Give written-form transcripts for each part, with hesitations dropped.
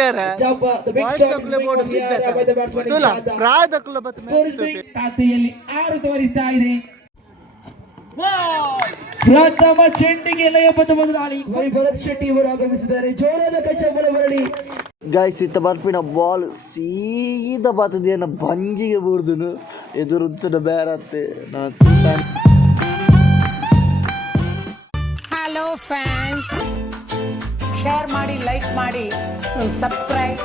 यार boys ತಕ್ಕಲೆ board ತುಲ ಪ್ರಾಯದ ಕುಲ ಬತ್ ಮ್ಯಾಚ್ ಖಾತೆಯಲ್ಲಿ 6 ತೋರಿಸ್ತಾ ಇದೆ. ಪ್ರಥಮ ಚೆಂಡಿಗೆ ಲಯ ಬದ್ಧ ದಾಳಿ. ಭರತ್ ಶೆಟ್ಟಿ ಇವರು ಆಗಮಿಸಿದ್ದಾರೆ. ಜೋರಾದ ಕಚ್ಚಬಲ ಬರಲಿ. ಗಾಯ್ಸ್ ಇತ್ತ ಬರ್ಪಿನ ಬಾಲ್ ಸೀದಾ ಬರ್ತದೇನ ಬಂಜಿಗೆ ಬೂರ್ದುನು ಎದುರುತ್ತದ ಬೇರತ್ತೆ. ಹಲೋ ಫ್ಯಾನ್ಸ್, ಶೇರ್ ಮಾಡಿ, ಲೈಕ್ ಮಾಡಿ, ಸಬ್ಸ್ಕ್ರೈಬ್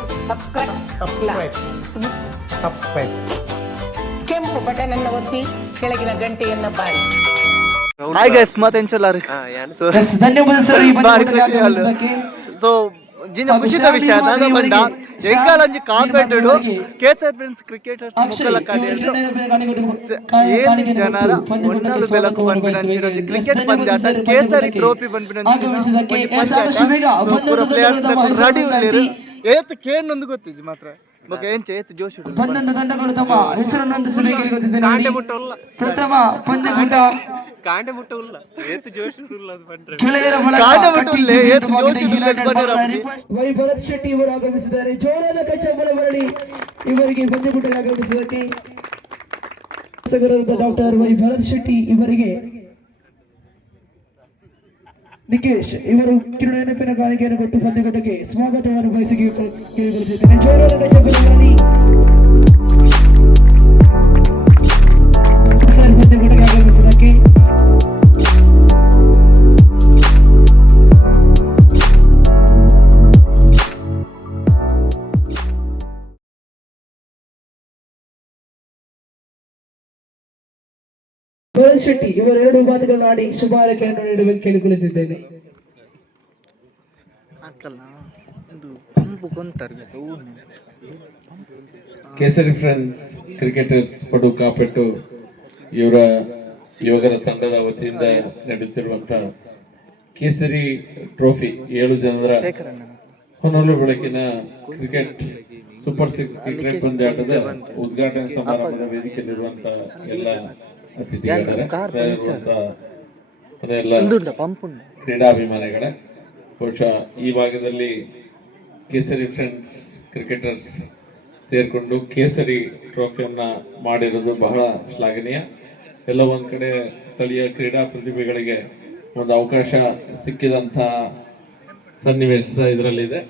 ಕೆಂಪು ಬಟನ್ ಅನ್ನು ಒತ್ತಿ ಕೆಳಗಿನ ಗಂಟೆಯನ್ನ ಬಾರಿ. ಹಾಯ್ ಗೈಸ್ ಮತ್ತೇನ್ ಚಲಾರಿ ಧನ್ಯವಾದ ಸರ್. ಈ ಬಂದ ಸೊ ಜಿನ ಖುಷಿದ ವಿಷಯ ನಾನು ಬಂದ ಎಂಗಾಲಂಜಿ ಕಾಂಪೆಟೆಡ್ ಕೇಸರ್ ಪ್ರಿನ್ಸ್ ಕ್ರಿಕೆಟರ್ಸ್ ಮುಕ್ಕಲ ಕಾಡಿದ್ರು ಏನ್ ಜನರ ಒನ್ನಲು ಬೆಲಕು ಬಂದ್ಬಿನಂಚಿನ ಕ್ರಿಕೆಟ್ ಪಂದ್ಯಾಟ ಕೇಸರಿ ಟ್ರೋಫಿ ಬಂದ್ಬಿನಂಚಿನ ಪೂರ ಪ್ಲೇಯರ್ಸ್ ರೆಡಿ ಉಳ್ಳೇರು ಏತ್ ಕೇನ್ನೊಂದು ಗೊತ್ತಿಜಿ ಮಾತ್ರ ಬಗ್ಗೆ ಏನ್ ಏತ್ ಜೋಶ್ ಉಂಟು ಬಂದಂತ ತಂಡಗಳು ತಮ್ಮ ಹೆಸರನ್ನು ನೊಂದಿಸಬೇಕು ಗೊತ್ತಿದ್ದೇನೆ. ಕಾಂಡೆ ಮುಟ್ಟಲ್ಲ, ಪ್ರಥಮ ಪಂದ್ಯಕೂಟ ಕಾಂಡೆ ಮುಟ್ಟಲ್ಲ, ಏತ್ ಜೋಶ್ ಉಲ್ಲ ಅದು ಬಂದ್ರೆ ಕೆಳಗಿನ ಬಳಗ ಕಾಂಡೆ ಮುಟ್ಟಲ್ಲ, ಏತ್ ಜೋಶ್ ಉಲ್ಲ ಬಂದ್ರೆ ಭರತ್ ಶೆಟ್ಟಿ ಇವರು ಆಗಮಿಸಿದ್ದಾರೆ. ಜೋರಾದ ಕಚ್ಚಬಲ ಬರಲಿ ಇವರಿಗೆ ಪಂದ್ಯಕೂಟಕ್ಕೆ ಆಗಮಿಸಿದ್ದಕ್ಕೆ. ಡಾಕ್ಟರ್ ಭರತ್ ಶೆಟ್ಟಿ ಇವರಿಗೆ ನಿಕೇಶ್ ಇವರು ಕಿರು ನೆನಪಿನ ಕಾಣಿಕೆಯನ್ನು ಕೊಟ್ಟು ಪಂದ್ಯಕೂಟಕ್ಕೆ ಸ್ವಾಗತವನ್ನು ಬಯಸಿ ಕೇಳಿಕೊಳ್ಳುತ್ತಿದ್ದೇನೆ. ಜೋರಾದ ಕಚ್ಚಬಲ ಬರಲಿ ಪಂದ್ಯಕೂಟಕ್ಕೆ ಆಗಮಿಸಿದ್ದಕ್ಕೆ. ಭರತ್ ಶೆಟ್ಟಿ ಇವರು 2 ಮಾತುಗಳನ್ನು ಆಡಿ ಶುಭಾರೈಕೆಯನ್ನು ನೀಡಬೇಕು ಕೇಳಿಕೊಳ್ಳುತ್ತಿದ್ದೇನೆ. ಕೇಸರಿ ಫ್ರೆಂಡ್ಸ್ ಕ್ರಿಕೆಟರ್ಸ್ ಪಡು ಕಾಪೆಟ್ಟು ಇವರ ಯುವಕರ ತಂಡದ ವತಿಯಿಂದ ನಡೆಯುತ್ತಿರುವಂತಹ ಕೇಸರಿ ಟ್ರೋಫಿ 7 ಜನರ ಹೊನಲು ಬೆಳಕಿನ ಕ್ರಿಕೆಟ್ ಸೂಪರ್ 6 ಕ್ರಿಕೆಟ್ ಪಂದ್ಯಾಟದ ಉದ್ಘಾಟನಾ ಸಮಾರಂಭದ ವೇದಿಕೆಯಲ್ಲಿರುವಂತಹ ಎಲ್ಲ ಅತಿಥಿಗಳ ಕ್ರೀಡಾಭಿಮಾನಿಗಳ ಬಹುಶಃ ಈ ಭಾಗದಲ್ಲಿ ಕೇಸರಿ ಫ್ರೆಂಡ್ಸ್ ಕ್ರಿಕೆಟರ್ಸ್ ಸೇರ್ಕೊಂಡು ಕೇಸರಿ ಟ್ರೋಫಿಯನ್ನ ಮಾಡಿರೋದು ಬಹಳ ಶ್ಲಾಘನೀಯ. ಎಲ್ಲ ಒಂದ್ ಕಡೆ ಸ್ಥಳೀಯ ಕ್ರೀಡಾ ಪ್ರತಿಭೆಗಳಿಗೆ ಒಂದು ಅವಕಾಶ ಸಿಕ್ಕಿದಂತಹ ಸನ್ನಿವೇಶ ಇದರಲ್ಲಿದೆ.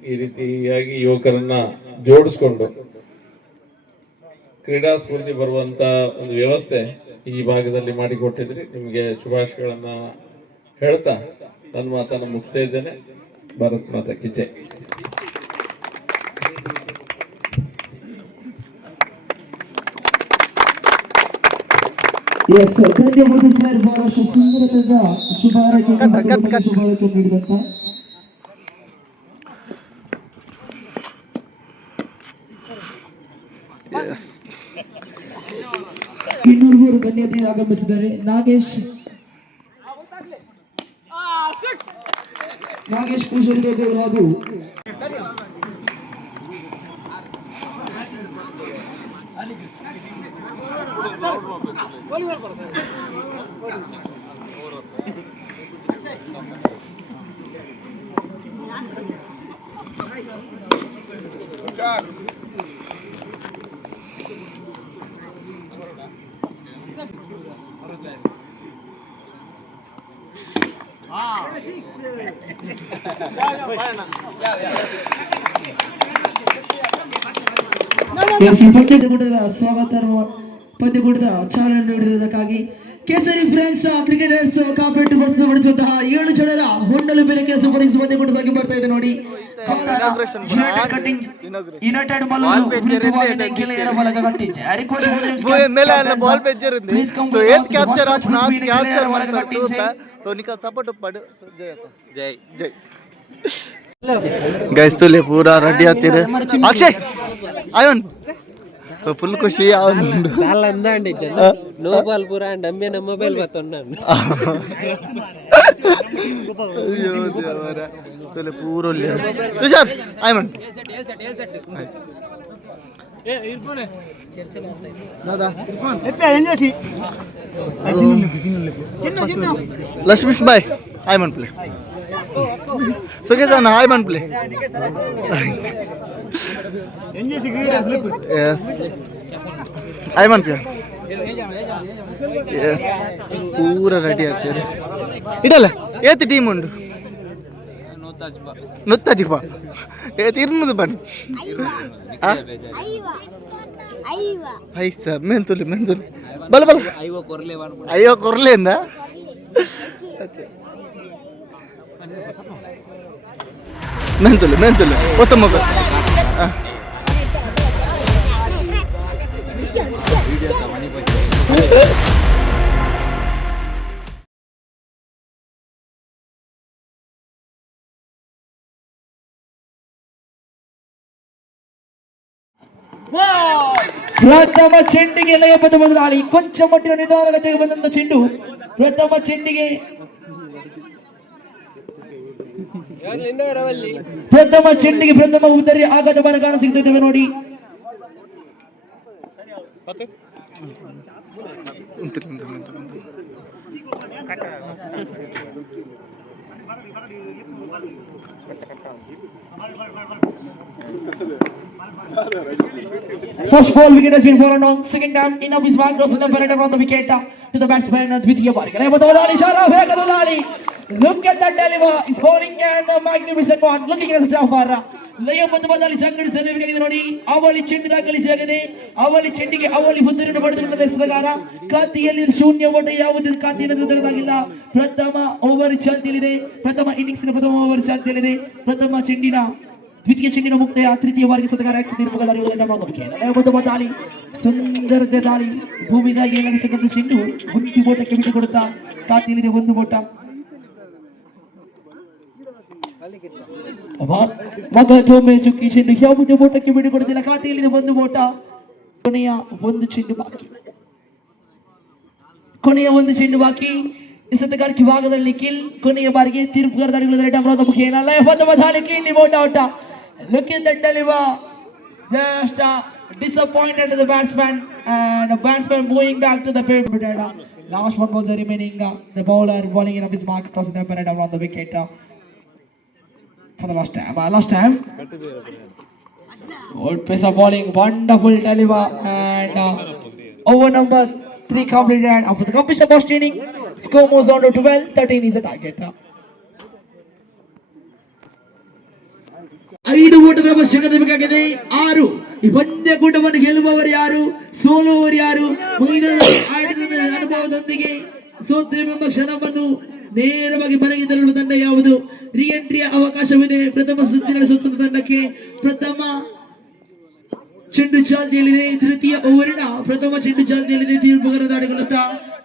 ಈ ರೀತಿಯಾಗಿ ಯುವಕರನ್ನ ಜೋಡಿಸ್ಕೊಂಡು ಕ್ರೀಡಾ ಸ್ಫೂರ್ತಿ ಬರುವಂತ ಒಂದು ವ್ಯವಸ್ಥೆ ಈ ಭಾಗದಲ್ಲಿ ಮಾಡಿಕೊಟ್ಟಿದ್ರಿ. ನಿಮಗೆ ಶುಭಾಶಯಗಳನ್ನ ಹೇಳ್ತಾ ನನ್ನ ಮಾತನ್ನು ಮುಗಿಸ್ತಾ ಇದ್ದೇನೆ. ಭಾರತ್ ಮಾತಾ ಕಿ ಜೈ. ಧನ್ಯವಾದ ಸರ್. ಬಹಳಷ್ಟು ಸುಂದರವಾದ ಶುಭಾರೈಕೆ ನೀಡಿದಂತ ಇನ್ನೂರು ಗಣ್ಯತೆ ಆಗಮಿಸಿದ್ದಾರೆ. ನಾಗೇಶ್ ಕುಶಲ್ ದೇವರು ಹಾಗೂ ಪಂದ್ಯಕೂಟದ ಪಂದ್ಯಕೂಟದ ಚಾಲನೆ ನೀಡಿರುವುದಕ್ಕಾಗಿ ಕೇಸರಿ ಫ್ರೆಂಡ್ಸ್ ಕ್ರಿಕೆಟರ್ಸ್ ಕಾಪೆಟ್ಟು ಪ್ರಸ್ತುತಪಡಿಸುವಂತಹ 7 ಜನರ ಹೊನ್ನಲು ಬೆಲೆ ಕೆಲಸ ಪಂದ್ಯಕೂಟ ಸಾಗಿ ಬರ್ತಾ ಇದೆ ನೋಡಿ. ಯುನೈಟೆಡ್ ಮಲ್ಲೂರು ಗೆಳೆಯರ ಮೂಲಕ ಕಟ್ಟಿಂಚೆ ಗೈಸ್ ತುಲೆ ಪೂರಾ ರೆಡಿ ಆಗ್ತೀರಿ. ಅಕ್ಷಯ್ ಆಯೋನ್ ಸೊ ಫುಲ್ ಖುಷಿ అవును చాలా అందండి నో బాల్ పూరా డమ్మే నా మొబైల్ బతున్నాను అయ్యో దేవరా తోలే పూరో లే తుషార్ ఐమన్ ఏ ఇర్ఫాన్ చర్చలు అవుతాయి దాదా ఇర్ఫాన్ ఎప్పే ఏం చేసి చిన్న చిన్న లక్ష్మీష్ బాయ్ ఐమన్ ప్లే ಸುಖೇಶ್ ಅಣ್ಣ ಹಾಯ್ ಮನ್ಪ್ಲೆ ಎಸ್ ಹಾಯ್ ಮನ್ಪ್ಲೆ ಎಸ್ ಪೂರ ರೆಡಿ ಆಗ್ತದೆ ಇಡಲ್ಲ ಏತ್ ಟೀಮ್ ಉಂಡು ನುತ್ತಾಜಿಪ್ಪ ಏತ್ ಇರ್ಮದು ಬನ್ನಿ ಐಸ ಮೆಂತುಲಿ ಬಲ ಬಲ ಅಯ್ಯೋ ಕೊರ್ಲೆಂದ ಮೆಂತುಲಿ ಹೊಸ ಮಗ ಪ್ರಥಮ ಚೆಂಡಿಗೆ ಲಯಬದ್ಧ ಬದಲಾಳಿ ಕೊಂಚ ಮಟ್ಟಿನ ನಿಧಾನಗತಿಗೆ ಬಂದಂತ ಚೆಂಡು ಪ್ರಥಮ ಚೆಂಡಿಗೆ ಪ್ರಥಮ ಉದ್ದರಿ ಆಘಾತವನ್ನು ಕಾಣ ಸಿಗ್ತಿದ್ದೇವೆ ನೋಡಿ. First ball wicket has been fallen on. Second time in of his mark crosses the perimeter on the wicket to the batsman Dvitiya Barika. Look at that deliver. He's bowling and a magnificent one. Looking at the Jafar. ಲಯಬದ್ಧ ಬದಲಾಳಿ ಸಂಘಟಿಸಲೇಬೇಕಾಗಿದೆ ನೋಡಿ. ಅವಳಿ ಚೆಂಡು ದಾಖಲಿಸಿಯಾಗಿದೆ. ಅವಳಿ ಚೆಂಡಿಗೆ ಅವಳಿ ಬುದ್ಧರನ್ನು ಪಡೆದುಕೊಂಡ ಎಸೆತಗಾರ ಖಾತೆಯಲ್ಲಿ ಶೂನ್ಯ ಓಟ ಯಾವುದೇ ಖಾತೆಯನ್ನು ತೆಗೆದಾಗಿಲ್ಲ. ಪ್ರಥಮ ಓವರ್ ಚಾಲ್ತಿಯಲ್ಲಿದೆ. ಪ್ರಥಮ ಇನ್ನಿಂಗ್ಸ್ ಪ್ರಥಮ ಓವರ್ ಚಾಲ್ತಿಯಲ್ಲಿದೆ. ಪ್ರಥಮ ಚೆಂಡಿನ ದ್ವಿತೀಯ ಚೆಂಡಿನ ಮುಕ್ತಾಯ ತೃತೀಯ ಬಾರಿಗೆ ಸತಗಾರ ಲಯಬದ್ಧ ಬದಲಾಳಿ ಸುಂದರ ದಾಳಿ ಭೂಮಿಗಾಗಿ ಲಭಿಸಿದಂತ ಚೆಂಡು ಒಂದು ಓಟಕ್ಕೆ ಬಿಟ್ಟುಕೊಡುತ್ತಾ ಖಾತೆಯಲ್ಲಿದೆ ಒಂದು ಓಟ. ಮಗದೊಮ್ಮೆ ಚುಕ್ಕಿ ಚೆಂಡು ಯಾವುದೇ ಓಟಕ್ಕೆ ಬಿಟ್ಟುಕೊಡುತ್ತಿಲ್ಲ. ಖಾತೆಯಲ್ಲಿದೆ ಒಂದು ಓಟ. ಕೊನೆಯ ಒಂದು ಚೆಂಡು ಬಾಕಿ. ಎಸೆತಗಾರಿಕೆ ಭಾಗದಲ್ಲಿ ಕಿಲ್. ಕೊನೆಯ ಬಾರಿಗೆ ತೀರ್ಪುಗಾರ ದಾಳಿಗಳು ಮುಖೇನ ಲಯಬದ್ಧ ಬದಲಾಳಿ cleanly out out. Look at that deliver. Just disappointed to the batsman and the batsman moving back to the perimeter. Last one was remaining. The bowler bowling in of his mark tossing the perimeter around the wicket for the last time. Good piece of bowling, wonderful deliver and over number 3 completed. After the completion of first inning, score moves on to 12-13 is the target. 5 ಓಟದ ಅವಶ್ಯಕತೆ ಬೇಕಾಗಿದೆ. 6 ಈ ಪಂದ್ಯಕೂಟವನ್ನು ಗೆಲ್ಲುವವರು ಯಾರು, ಸೋಲುವವರು ಯಾರು, ಆಟದ ಅನುಭವದೊಂದಿಗೆ ಸೋತೆಂಬ ಕ್ಷಣವನ್ನು ನೇರವಾಗಿ ಮನೆಗೆ ತರಲು ತಂಡ ಯಾವುದು, ರಿ ಎಂಟ್ರಿಯ ಅವಕಾಶವಿದೆ. ಪ್ರಥಮ ಸುತ್ತಿನ ಸುತ್ತದ ತಂಡಕ್ಕೆ ಪ್ರಥಮ ಚೆಂಡು ಚಾಲ್ತಿಯಲ್ಲಿದೆ. ತೃತೀಯ ಓವರಿನ ಪ್ರಥಮ ಚೆಂಡು ಚಾಲ್ತಿಯಲ್ಲಿದೆ. ತೀರ್ಪುಗಾರ ದಾಳಿಗೊಳ್ಳುತ್ತಾ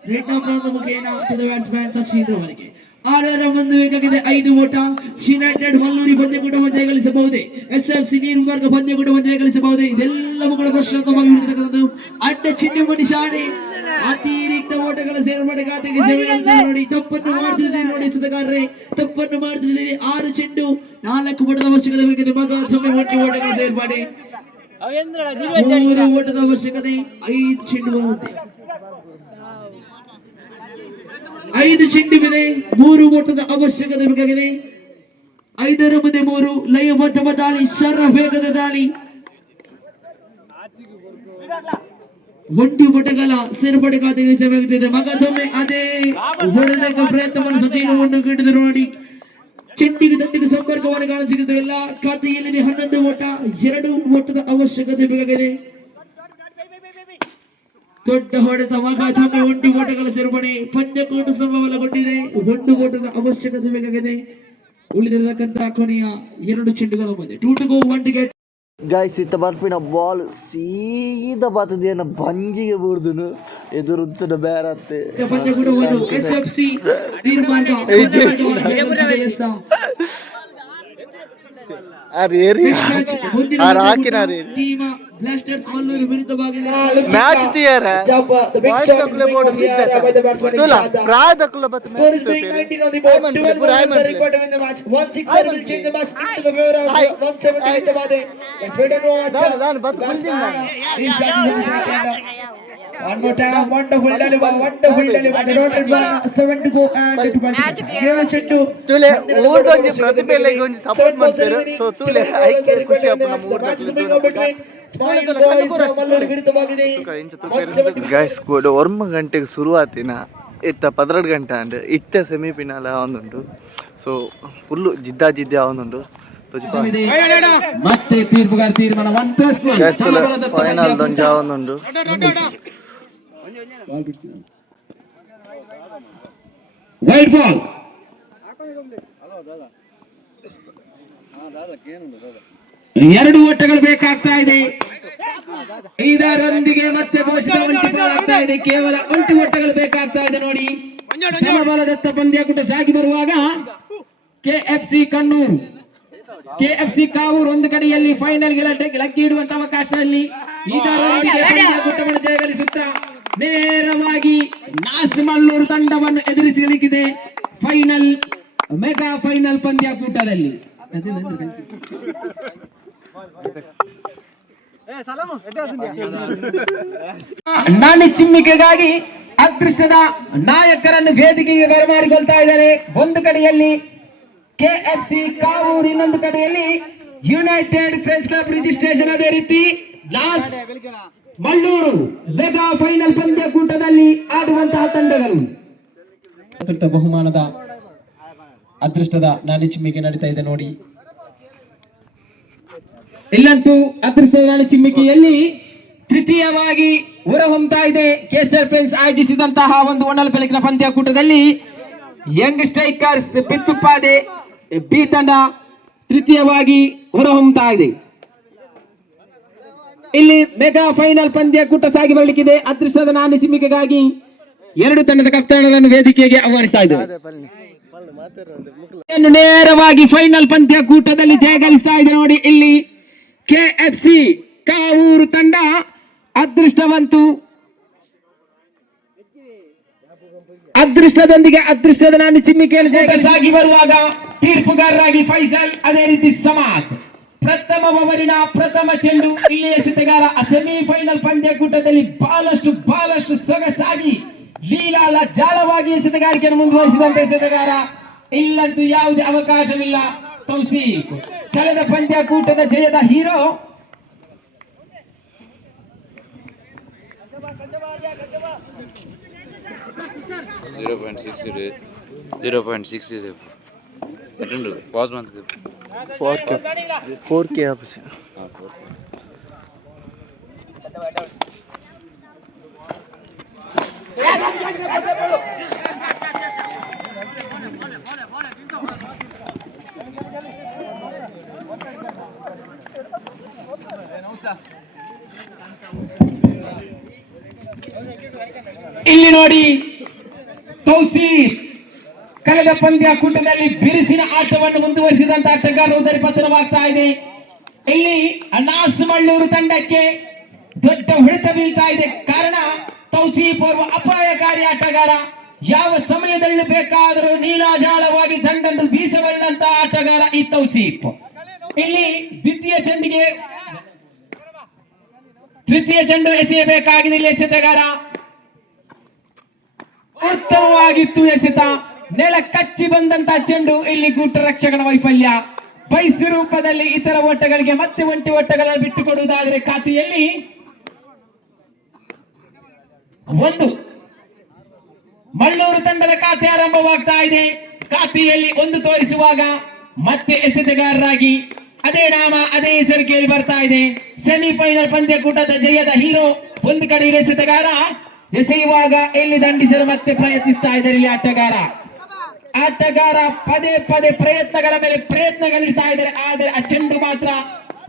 ರೆಡ್ ನಂಬರ್ ಮುಖೇನ ಬ್ಯಾಟ್ಸ್ಮನ್ ಸಚಿನ್ ಅವರಿಗೆ 6 ಒಂದು ಬೇಕಾಗಿದೆ. 5 ಓಟ. ಯುನೈಟೆಡ್ ಮಲ್ಲೂರಿ ಪಂದ್ಯಕೂಟವನ್ನು ಜಯಗಳಿಸಬಹುದೇ, SFC ನೀರ್ವರ್ಗ ಪಂದ್ಯಕೂಟವನ್ನು ಜಯಗಳಿಸಬಹುದೇ, ಇದೆಲ್ಲವೂ ಕೂಡ ಪ್ರಶ್ನಾರ್ಥವಾಗಿ ಹಿಡಿದಿರತಕ್ಕಂಥದ್ದು. ಅಡ್ಡ ಚಿಹ್ನೆ ಮನುಷ್ಯಾನೆ ಅತಿರಿಕ್ತ ಓಟಗಳ ಸೇರ್ಪಡೆ ಖಾತೆಗೆ ನೋಡಿ. ತಪ್ಪನ್ನು ಮಾಡ್ತಿದ್ದೀರಿ ನೋಡಿ ಎಸೆತಗಾರರೇ, ತಪ್ಪನ್ನು ಮಾಡ್ತಿದ್ದೀರಿ. 6 ಚೆಂಡು 4 ಓಟದ ಅವಶ್ಯಕತೆ ಬೇಕಿದೆ. ಮಗದೊಮ್ಮೆ 1 ಓಟಗಳ ಸೇರ್ಪಡೆ, 3 ಓಟದ ಅವಶ್ಯಕತೆ. 5 ಚೆಂಡು ಬರುತ್ತೆ. 5 ಚೆಂಡುವಿದೆ. 3 ಓಟದ ಅವಶ್ಯಕತೆ ಬೇಕಾಗಿದೆ. 5ರ ಮುಂದೆ 3. ಲಯಬದ್ಧ ದಾಳಿ, ಶರ ವೇಗದ ದಾಳಿ, 1 ಓಟಗಳ ಸೇರ್ಪಡೆ ಖಾತೆಗೆ ಜಯವಾಗುತ್ತಿದೆ. ಮಗದೊಮ್ಮೆ ಅದೇ ಹೊಡೆದ ಪ್ರಯತ್ನವನ್ನು ಸಚಿನ್ ಗಿಟ್ಟಿದರು ನೋಡಿ. ಚೆಂಡಿಗೆ ದಂಡಿಗೆ ಸಂಪರ್ಕವನ್ನು ಕಾಣಸಿಗುತ್ತದೆ. ಎಲ್ಲ ಖಾತೆಯಲ್ಲಿದೆ 11 ಓಟ. 2 ಓಟದ ಅವಶ್ಯಕತೆ ಬೇಕಾಗಿದೆ. ದೊಡ್ಡ ಹೊಡೆತ. ಮಗದೊಮ್ಮೆ 1 ಓಟಗಳ ಸೇರ್ಪಡೆ. ಪಂದ್ಯಕೂಟ ಸಮಬಲಗೊಂಡಿದೆ. 1 ಓಟದ ಅವಶ್ಯಕತೆ ಬೇಕಾಗಿದೆ. ಉಳಿದಿರತಕ್ಕಂತ ಕೊನೆಯ 2 ಚೆಂಡುಗಳ ಮುಂದೆ 2 to go 1 to get. Guys ಇತ್ತ ಬರ್ಪಿನ ಬಾಲ್ ಸೀದಾ ಬರ್ತದೇನ ಬಂಜಿಗೆ ಬಿಡುದು ಎದುರುತ್ತದ ಬೇರತ್ತೆ. SFC ನಿರ್ಮಾಣ match ತಿಯಾರ One more time, wonderful deliver, wonderful deliver. The Rotterdam ball, 7 to go and 2 points. Keval Chendu. ತೂಲೆ ಊರ್ದೊಂಜಿ ಪ್ರತಿಭೆಲೆಗೆ ಒಂಜಿ ಸಪೋರ್ಟ್ ಮಾಡ್ತಾರೆ ಸೊ ತೂಲೆ ಐಕೆ ಖುಷಿ ಆಪುನ ಗೈಸ್ ಕೂಡ 1 ಗಂಟೆಗೆ ಶುರುವಾತಿನ ಇತ್ತ 12 ಗಂಟೆ ಅಂಡ್ ಇತ್ತ ಸೆಮಿಫಿನಾಲ್ ಆವೊಂದುಂಡು ಸೊ ಫುಲ್ಲು ಜಿದ್ದ ಆವೊಂದುಂಡು ಮತ್ತೆ ತೀರ್ಪುಗಾರ ತೀರ್ಮಾನ 1+1 ಫೈನಲ್ ದೊಂಜ ಆವೊಂದುಂಡು ವೈಟ್ ಬಾಲ್. ಎರಡು ಓಟಗಳು ಬೇಕಾಗ್ತಾ ಇದೆ. ಇದರೊಂದಿಗೆ ಮತ್ತೆ ಘೋಷಿತ ಆಗ್ತಾ ಇದೆ. ಕೇವಲ 1 ಓಟಗಳು ಬೇಕಾಗ್ತಾ ಇದೆ. ನೋಡಿ, ಸಮಬಲದತ್ತ ಪಂದ್ಯಾಕೂಟ ಸಾಗಿ ಬರುವಾಗ ಕೆಎಫ್ಸಿ ಕಣ್ಣೂರು, ಕೆಎಫ್ಸಿ ಕಾವೂರು ಒಂದು ಕಡೆಯಲ್ಲಿ ಫೈನಲ್ ಲಕ್ಕಿ ಇಡುವಂತ ಅವಕಾಶದಲ್ಲಿ ಇದರೊಂದಿಗೆ ಪಂದ್ಯಾಕೂಟವನ್ನು ಜಯಗಳಿಸುತ್ತಾ ನೇರವಾಗಿ ನಾಸ್ಮಲ್ಲೂರು ತಂಡವನ್ನು ಎದುರಿಸಲಿಕ್ಕಿದೆ ಫೈನಲ್ ಮೆಗಾ ಫೈನಲ್ ಪಂದ್ಯಾಕೂಟದಲ್ಲಿ. ನಾನಿ ಚಿಮ್ಮಿಕೆಗಾಗಿ ಅದೃಷ್ಟದ ನಾಯಕರನ್ನು ವೇದಿಕೆಗೆ ಬರಮಾಡಿಕೊಳ್ತಾ ಇದ್ದಾರೆ. ಒಂದು ಕಡೆಯಲ್ಲಿ ಕೆಎಫ್ಸಿ ಕಾವೂರು, ಇನ್ನೊಂದು ಕಡೆಯಲ್ಲಿ ಯುನೈಟೆಡ್ ಫ್ರೆಂಡ್ಸ್ ಕ್ಲಬ್ ರಿಜಿಸ್ಟ್ರೇಷನ್. ಅದೇ ರೀತಿ ಮಲ್ಲೂರು ಮೆಗಾ ಫೈನಲ್ ಪಂದ್ಯಕೂಟದಲ್ಲಿ ಆಡುವಂತಹ ತಂಡಗಳು. ಬಹುಮಾನದ ಅದೃಷ್ಟದ ನಾನಿ ಚಿಮ್ಮಿಕೆ ನಡೀತಾ ಇದೆ ನೋಡಿ. ಇಲ್ಲಂತೂ ಅದೃಷ್ಟದ ನಾನಿ ಚಿಮ್ಮಿಕೆಯಲ್ಲಿ ತೃತೀಯವಾಗಿ ಹೊರಹೊಮ್ತಾ ಇದೆ. ಕೇಸರ್ ಫ್ರೆಂಡ್ಸ್ ಆಯೋಜಿಸಿದಂತಹ ಒಂದು ಒಣ್ಣಲ ಬೆಳಕಿನ ಪಂದ್ಯಕೂಟದಲ್ಲಿ ಯಂಗ್ ಸ್ಟ್ರೈಕರ್ಸ್ ಪಿತ್ತುಪಾದೆ ಬಿ ತಂಡ ತೃತೀಯವಾಗಿ ಹೊರಹೊಮ್ತಾ ಇದೆ. ಇಲ್ಲಿ ಮೆಗಾ ಫೈನಲ್ ಪಂದ್ಯಕೂಟ ಸಾಗಿ ಬರಲಿಕ್ಕಿದೆ. ಅದೃಷ್ಟದ ನಾನಿ ಚಿಮ್ಮಿಕೆಗಾಗಿ 2 ತಂಡದ ಕಪ್ತಾನರನ್ನು ವೇದಿಕೆಗೆ ಆಹ್ವಾನಿಸ್ತಾ ಇದ್ದಾರೆ. ನೇರವಾಗಿ ಫೈನಲ್ ಪಂದ್ಯಕೂಟದಲ್ಲಿ ಜಯಗಳಿಸ್ತಾ ಇದೆ ನೋಡಿ. ಇಲ್ಲಿ ಕೆಎಫ್ಸಿ ಕಾವೂರು ತಂಡ ಅದೃಷ್ಟವಂತು. ಅದೃಷ್ಟದೊಂದಿಗೆ ಅದೃಷ್ಟದ ನಾನಿ ಚಿಮ್ಮಿಕೆಯನ್ನು ಜಯಗಳಿಸಾಗಿ ಬರುವಾಗ ತೀರ್ಪುಗಾರರಾಗಿ ಫೈಸಲ್, ಅದೇ ರೀತಿ ಸಮಾತ್. ಪ್ರಥಮ ಓವರಿನ ಪ್ರಥಮ ಚೆಂಡು ಇಲ್ಲಿ ಎಸೆತಗಾರ ಸೆಮಿಫೈನಲ್ ಪಂದ್ಯಕೂಟದಲ್ಲಿ ಬಹಳಷ್ಟು ಸೊಗಸಾಗಿ ಲೀಲಾಲ ಜಾಳವಾಗಿ ಎಸೆತಗಾರಿಕೆಯನ್ನು ಮುಂದುವರಿಸಿದಂತ ಎಸೆತಗಾರ. ಇಲ್ಲಂತೂ ಯಾವುದೇ ಅವಕಾಶವಿಲ್ಲ. ತೌಸೀಫ್ ಕಳೆದ ಪಂದ್ಯಕೂಟದ ಜಯದ ಹೀರೋ. ಇಲ್ಲಿ ನೋಡಿ, ತೌಸೀಫ್ ಕಳೆದ ಪಂದ್ಯಕೂಟದಲ್ಲಿ ಬಿರುಸಿನ ಆಟವನ್ನು ಮುಂದುವರಿಸಿದಂತ ಆಟಗಾರ ಉದರಿ ಪತನವಾಗ್ತಾ ಇದೆ. ಇಲ್ಲಿ ನಾಸ್ಮಲ್ಲೂರು ತಂಡಕ್ಕೆ ದೊಡ್ಡ ಹೊಡೆತ ಬೀಳ್ತಾ ಇದೆ. ಕಾರಣ ತೌಸೀಫ್ ಅವರು ಅಪಾಯಕಾರಿ ಆಟಗಾರ. ಯಾವ ಸಮಯದಲ್ಲಿ ಬೇಕಾದರೂ ನೀಲಾಜಾಳವಾಗಿ ದಂಡನ್ನು ಬೀಸಬಲ್ಲಂತ ಆಟಗಾರ ಈ ತೌಸೀಫ್. ಇಲ್ಲಿ ತೃತೀಯ ಚೆಂಡು ಎಸೆಯಬೇಕಾಗಿದೆ. ಇಲ್ಲಿ ಎಸೆತಗಾರ ಉತ್ತಮವಾಗಿತ್ತು ಎಸೆತ. ನೆಲ ಕಚ್ಚಿ ಬಂದಂತ ಚೆಂಡು. ಇಲ್ಲಿ ಗೂಟ ರಕ್ಷಕನ ವೈಫಲ್ಯ. ಬೈಸ್ ರೂಪದಲ್ಲಿ ಇತರ ಓಟಗಳಿಗೆ ಮತ್ತೆ ಒಂಟಿ ಓಟಗಳನ್ನು ಬಿಟ್ಟುಕೊಡುವುದಾದರೆ ಖಾತೆಯಲ್ಲಿ 1. ಮಳ್ಳೂರು ತಂಡದ ಖಾತೆ ಆರಂಭವಾಗ್ತಾ ಇದೆ. ಖಾತೆಯಲ್ಲಿ 1 ತೋರಿಸುವಾಗ ಮತ್ತೆ ಎಸೆತಗಾರರಾಗಿ ಅದೇ ನಾಮ ಅದೇ ಹೆಸರು ಕೇಳಿ ಬರ್ತಾ ಇದೆ. ಸೆಮಿಫೈನಲ್ ಪಂದ್ಯಕೂಟದ ಜಯದ ಹೀರೋ. ಒಂದು ಕಡೆ ಎಸೆತಗಾರ ಎಸೆಯುವಾಗ ಎಲ್ಲಿ ದಂಡಿಸಲು ಮತ್ತೆ ಪ್ರಯತ್ನಿಸ್ತಾ ಇದ್ದಾರೆ ಇಲ್ಲಿ ಆಟಗಾರ ಪದೇ ಪ್ರಯತ್ನಗಳ ಮೇಲೆ ಪ್ರಯತ್ನಗಳಿರ್ತಾ ಇದ್ದಾರೆ. ಆದರೆ ಆ ಚೆಂಡು ಮಾತ್ರ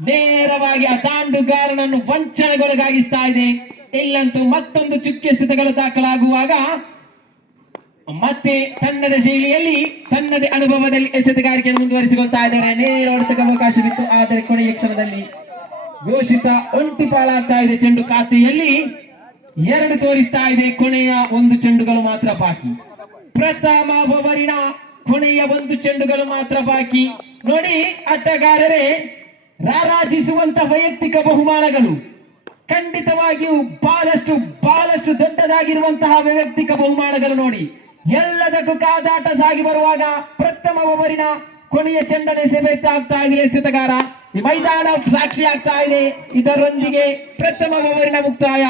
ನೇರವಾಗಿ ಆ ದಾಂಡುಗಾರನನ್ನು ವಂಚನೆಗೊಳಗಾಗಿಸ್ತಾ ಇದೆ. ಇಲ್ಲಂತೂ ಮತ್ತೊಂದು ಚುಕ್ಕೆ ಎಸೆತಗಳು ದಾಖಲಾಗುವಾಗ ಮತ್ತೆ ತನ್ನದ ಶೈಲಿಯಲ್ಲಿ ತನ್ನದೇ ಅನುಭವದಲ್ಲಿ ಎಸೆತಗಾರಿಕೆಯನ್ನು ಮುಂದುವರಿಸಿಕೊಳ್ತಾ ಇದ್ದಾರೆ. ನೇರ ಹೊಡೆತಕ್ಕೆ ಅವಕಾಶವಿತ್ತು, ಆದರೆ ಕೊನೆಯ ಕ್ಷಣದಲ್ಲಿ ಘೋಷಿತ ಒಂಟಿ ಪಾಲಾಗ್ತಾ ಇದೆ. ಚೆಂಡು ಖಾತೆಯಲ್ಲಿ 2 ತೋರಿಸ್ತಾ ಇದೆ. ಕೊನೆಯ 1 ಚೆಂಡುಗಳು ಮಾತ್ರ ಬಾಕಿ. ಪ್ರಥಮ ಓವರಿನ ಕೊನೆಯ 1 ಚೆಂಡುಗಳು ಮಾತ್ರ ಬಾಕಿ. ನೋಡಿ ಆಟಗಾರರೇ, ರಾರಾಜಿಸುವಂತ ವೈಯಕ್ತಿಕ ಬಹುಮಾನಗಳು ಖಂಡಿತವಾಗಿಯೂ ಬಹಳಷ್ಟು ಬಹಳಷ್ಟು ದೊಡ್ಡದಾಗಿರುವಂತಹ ವೈಯಕ್ತಿಕ ಬಹುಮಾನಗಳು ನೋಡಿ. ಎಲ್ಲದಕ್ಕೂ ಕಾದಾಟ ಸಾಗಿ ಬರುವಾಗ ಪ್ರಥಮ ಓವರಿನ ಕೊನೆಯ ಚೆಂಡನ್ನು ಎಸೆಬೇಕಾಗ್ತಾ ಇದೆ ಎಸೆತಗಾರ. ಈ ಮೈದಾನ ಸಾಕ್ಷಿ ಆಗ್ತಾ ಇದೆ. ಇದರೊಂದಿಗೆ ಪ್ರಥಮ ಓವರಿನ ಮುಕ್ತಾಯ.